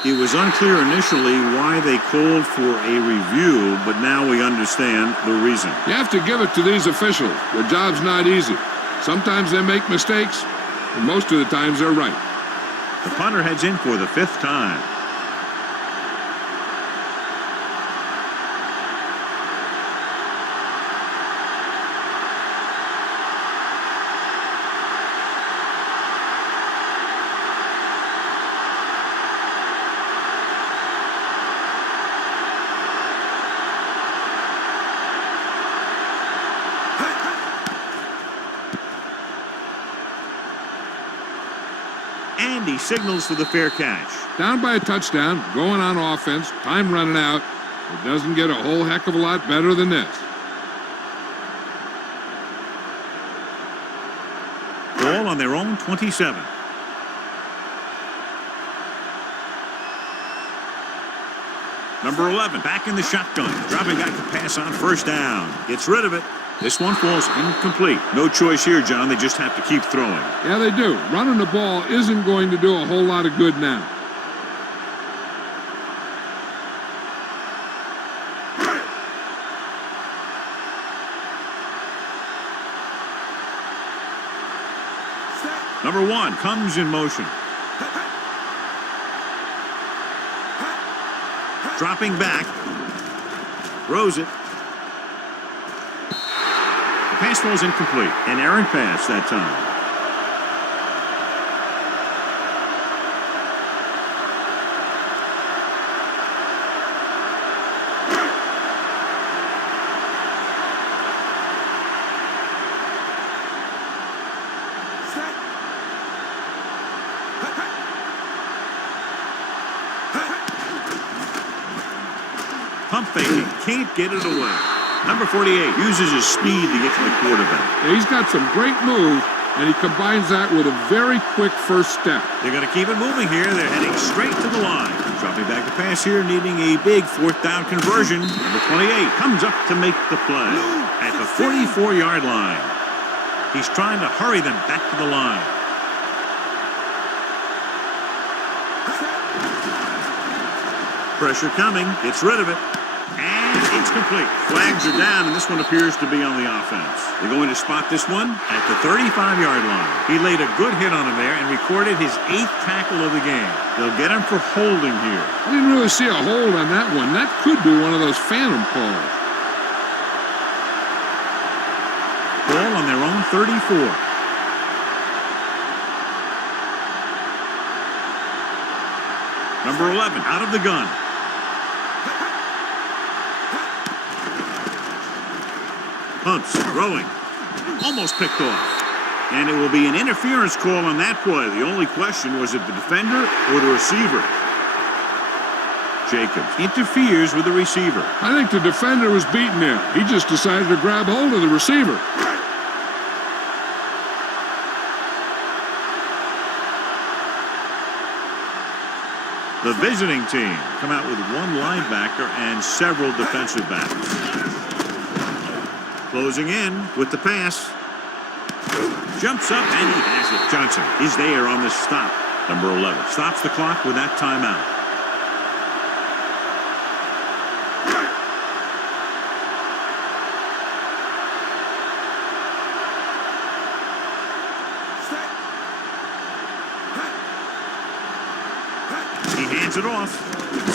It was unclear initially why they called for a review, but now we understand the reason. You have to give it to these officials. Their job's not easy. Sometimes they make mistakes, and most of the times they're right. The punter heads in for the 5th time. And he signals for the fair catch. Down by a touchdown, going on offense, time running out. It doesn't get a whole heck of a lot better than this. Ball on their own 27. Number 11 back in the shotgun. Dropping back to pass on 1st down. Gets rid of it. This one falls incomplete. No choice here, John. They just have to keep throwing. Yeah, they do. Running the ball isn't going to do a whole lot of good now. Number 1 comes in motion. Dropping back. Throws it. The pass falls incomplete. An errant pass that time. Pump faking. Can't get it away. Number 48 uses his speed to get to the quarterback. Yeah, he's got some great moves, and he combines that with a very quick first step. They're going to keep it moving here. They're heading straight to the line. Dropping back to pass here, needing a big 4th down conversion. Number 28 comes up to make the play at the 44-yard line. He's trying to hurry them back to the line. Pressure coming. Gets rid of it. And it's complete. Flags are down, and this one appears to be on the offense. They're going to spot this one at the 35-yard line. He laid a good hit on him there and recorded his 8th tackle of the game. They'll get him for holding here. I didn't really see a hold on that one. That could be one of those phantom calls. Ball on their own 34. Number 11 out of the gun. Punts, throwing, almost picked off. And it will be an interference call on that play. The only question was it the defender or the receiver. Jacobs interferes with the receiver. I think the defender was beating him. He just decided to grab hold of the receiver. The visiting team come out with one linebacker and several defensive backs. Closing in with the pass. Jumps up and he has it. Johnson is there on the stop. Number 11 stops the clock with that timeout. He hands it off.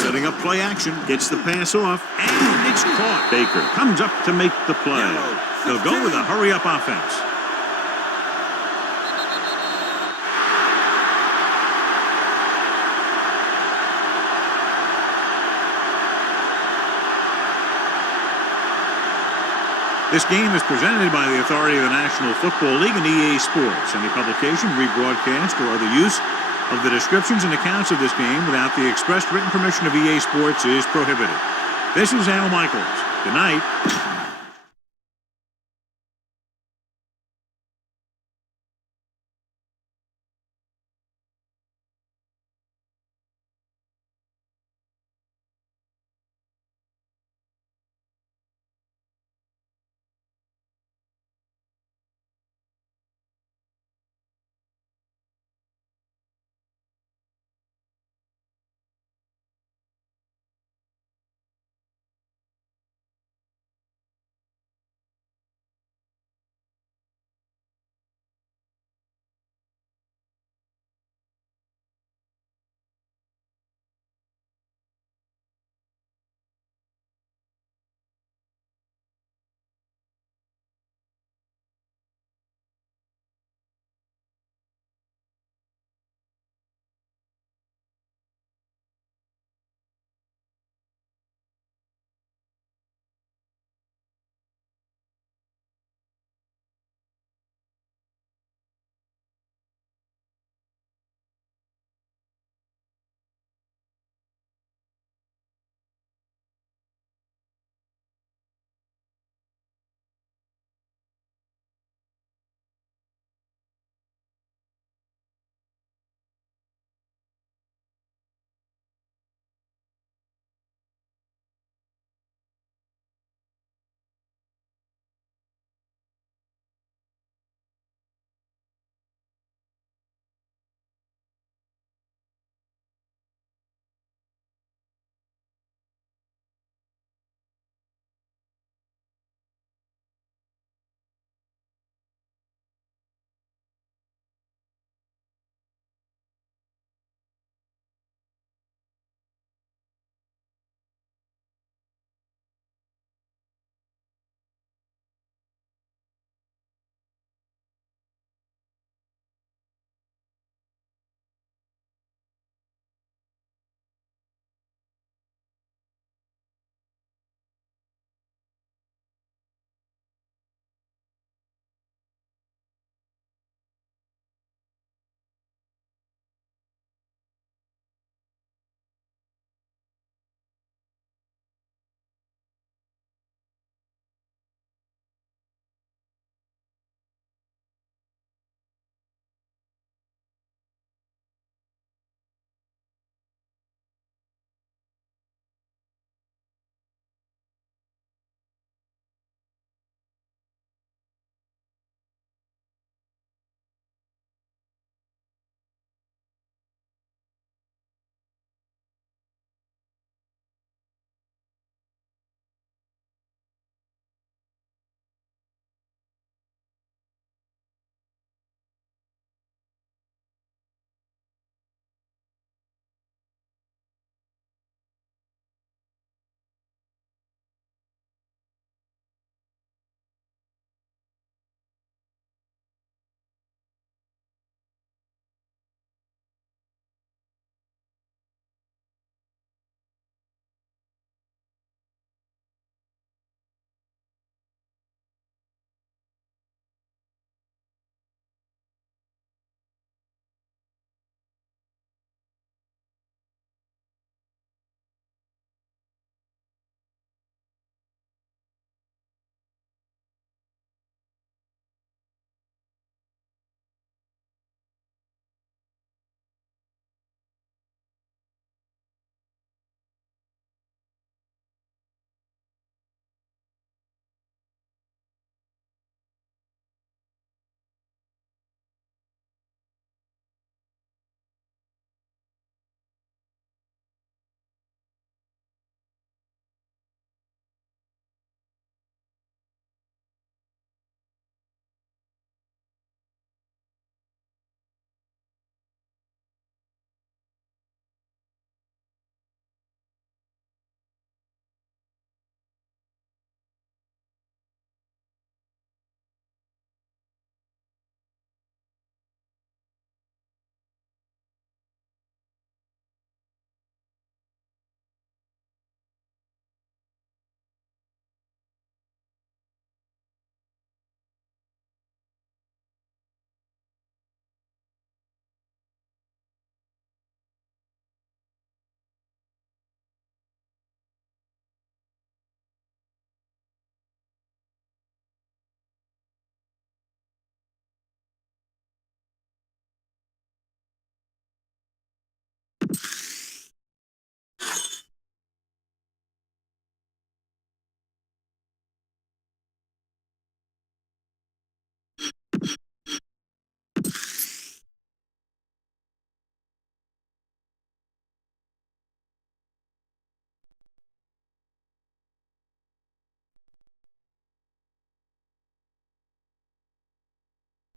Setting up play action. Gets the pass off. And it's caught. Baker comes up to make the play. They'll go with a hurry-up offense. This game is presented by the authority of the National Football League and EA Sports. Any publication, rebroadcast, or other use of the descriptions and accounts of this game without the expressed written permission of EA Sports is prohibited. This is Al Michaels. Good night.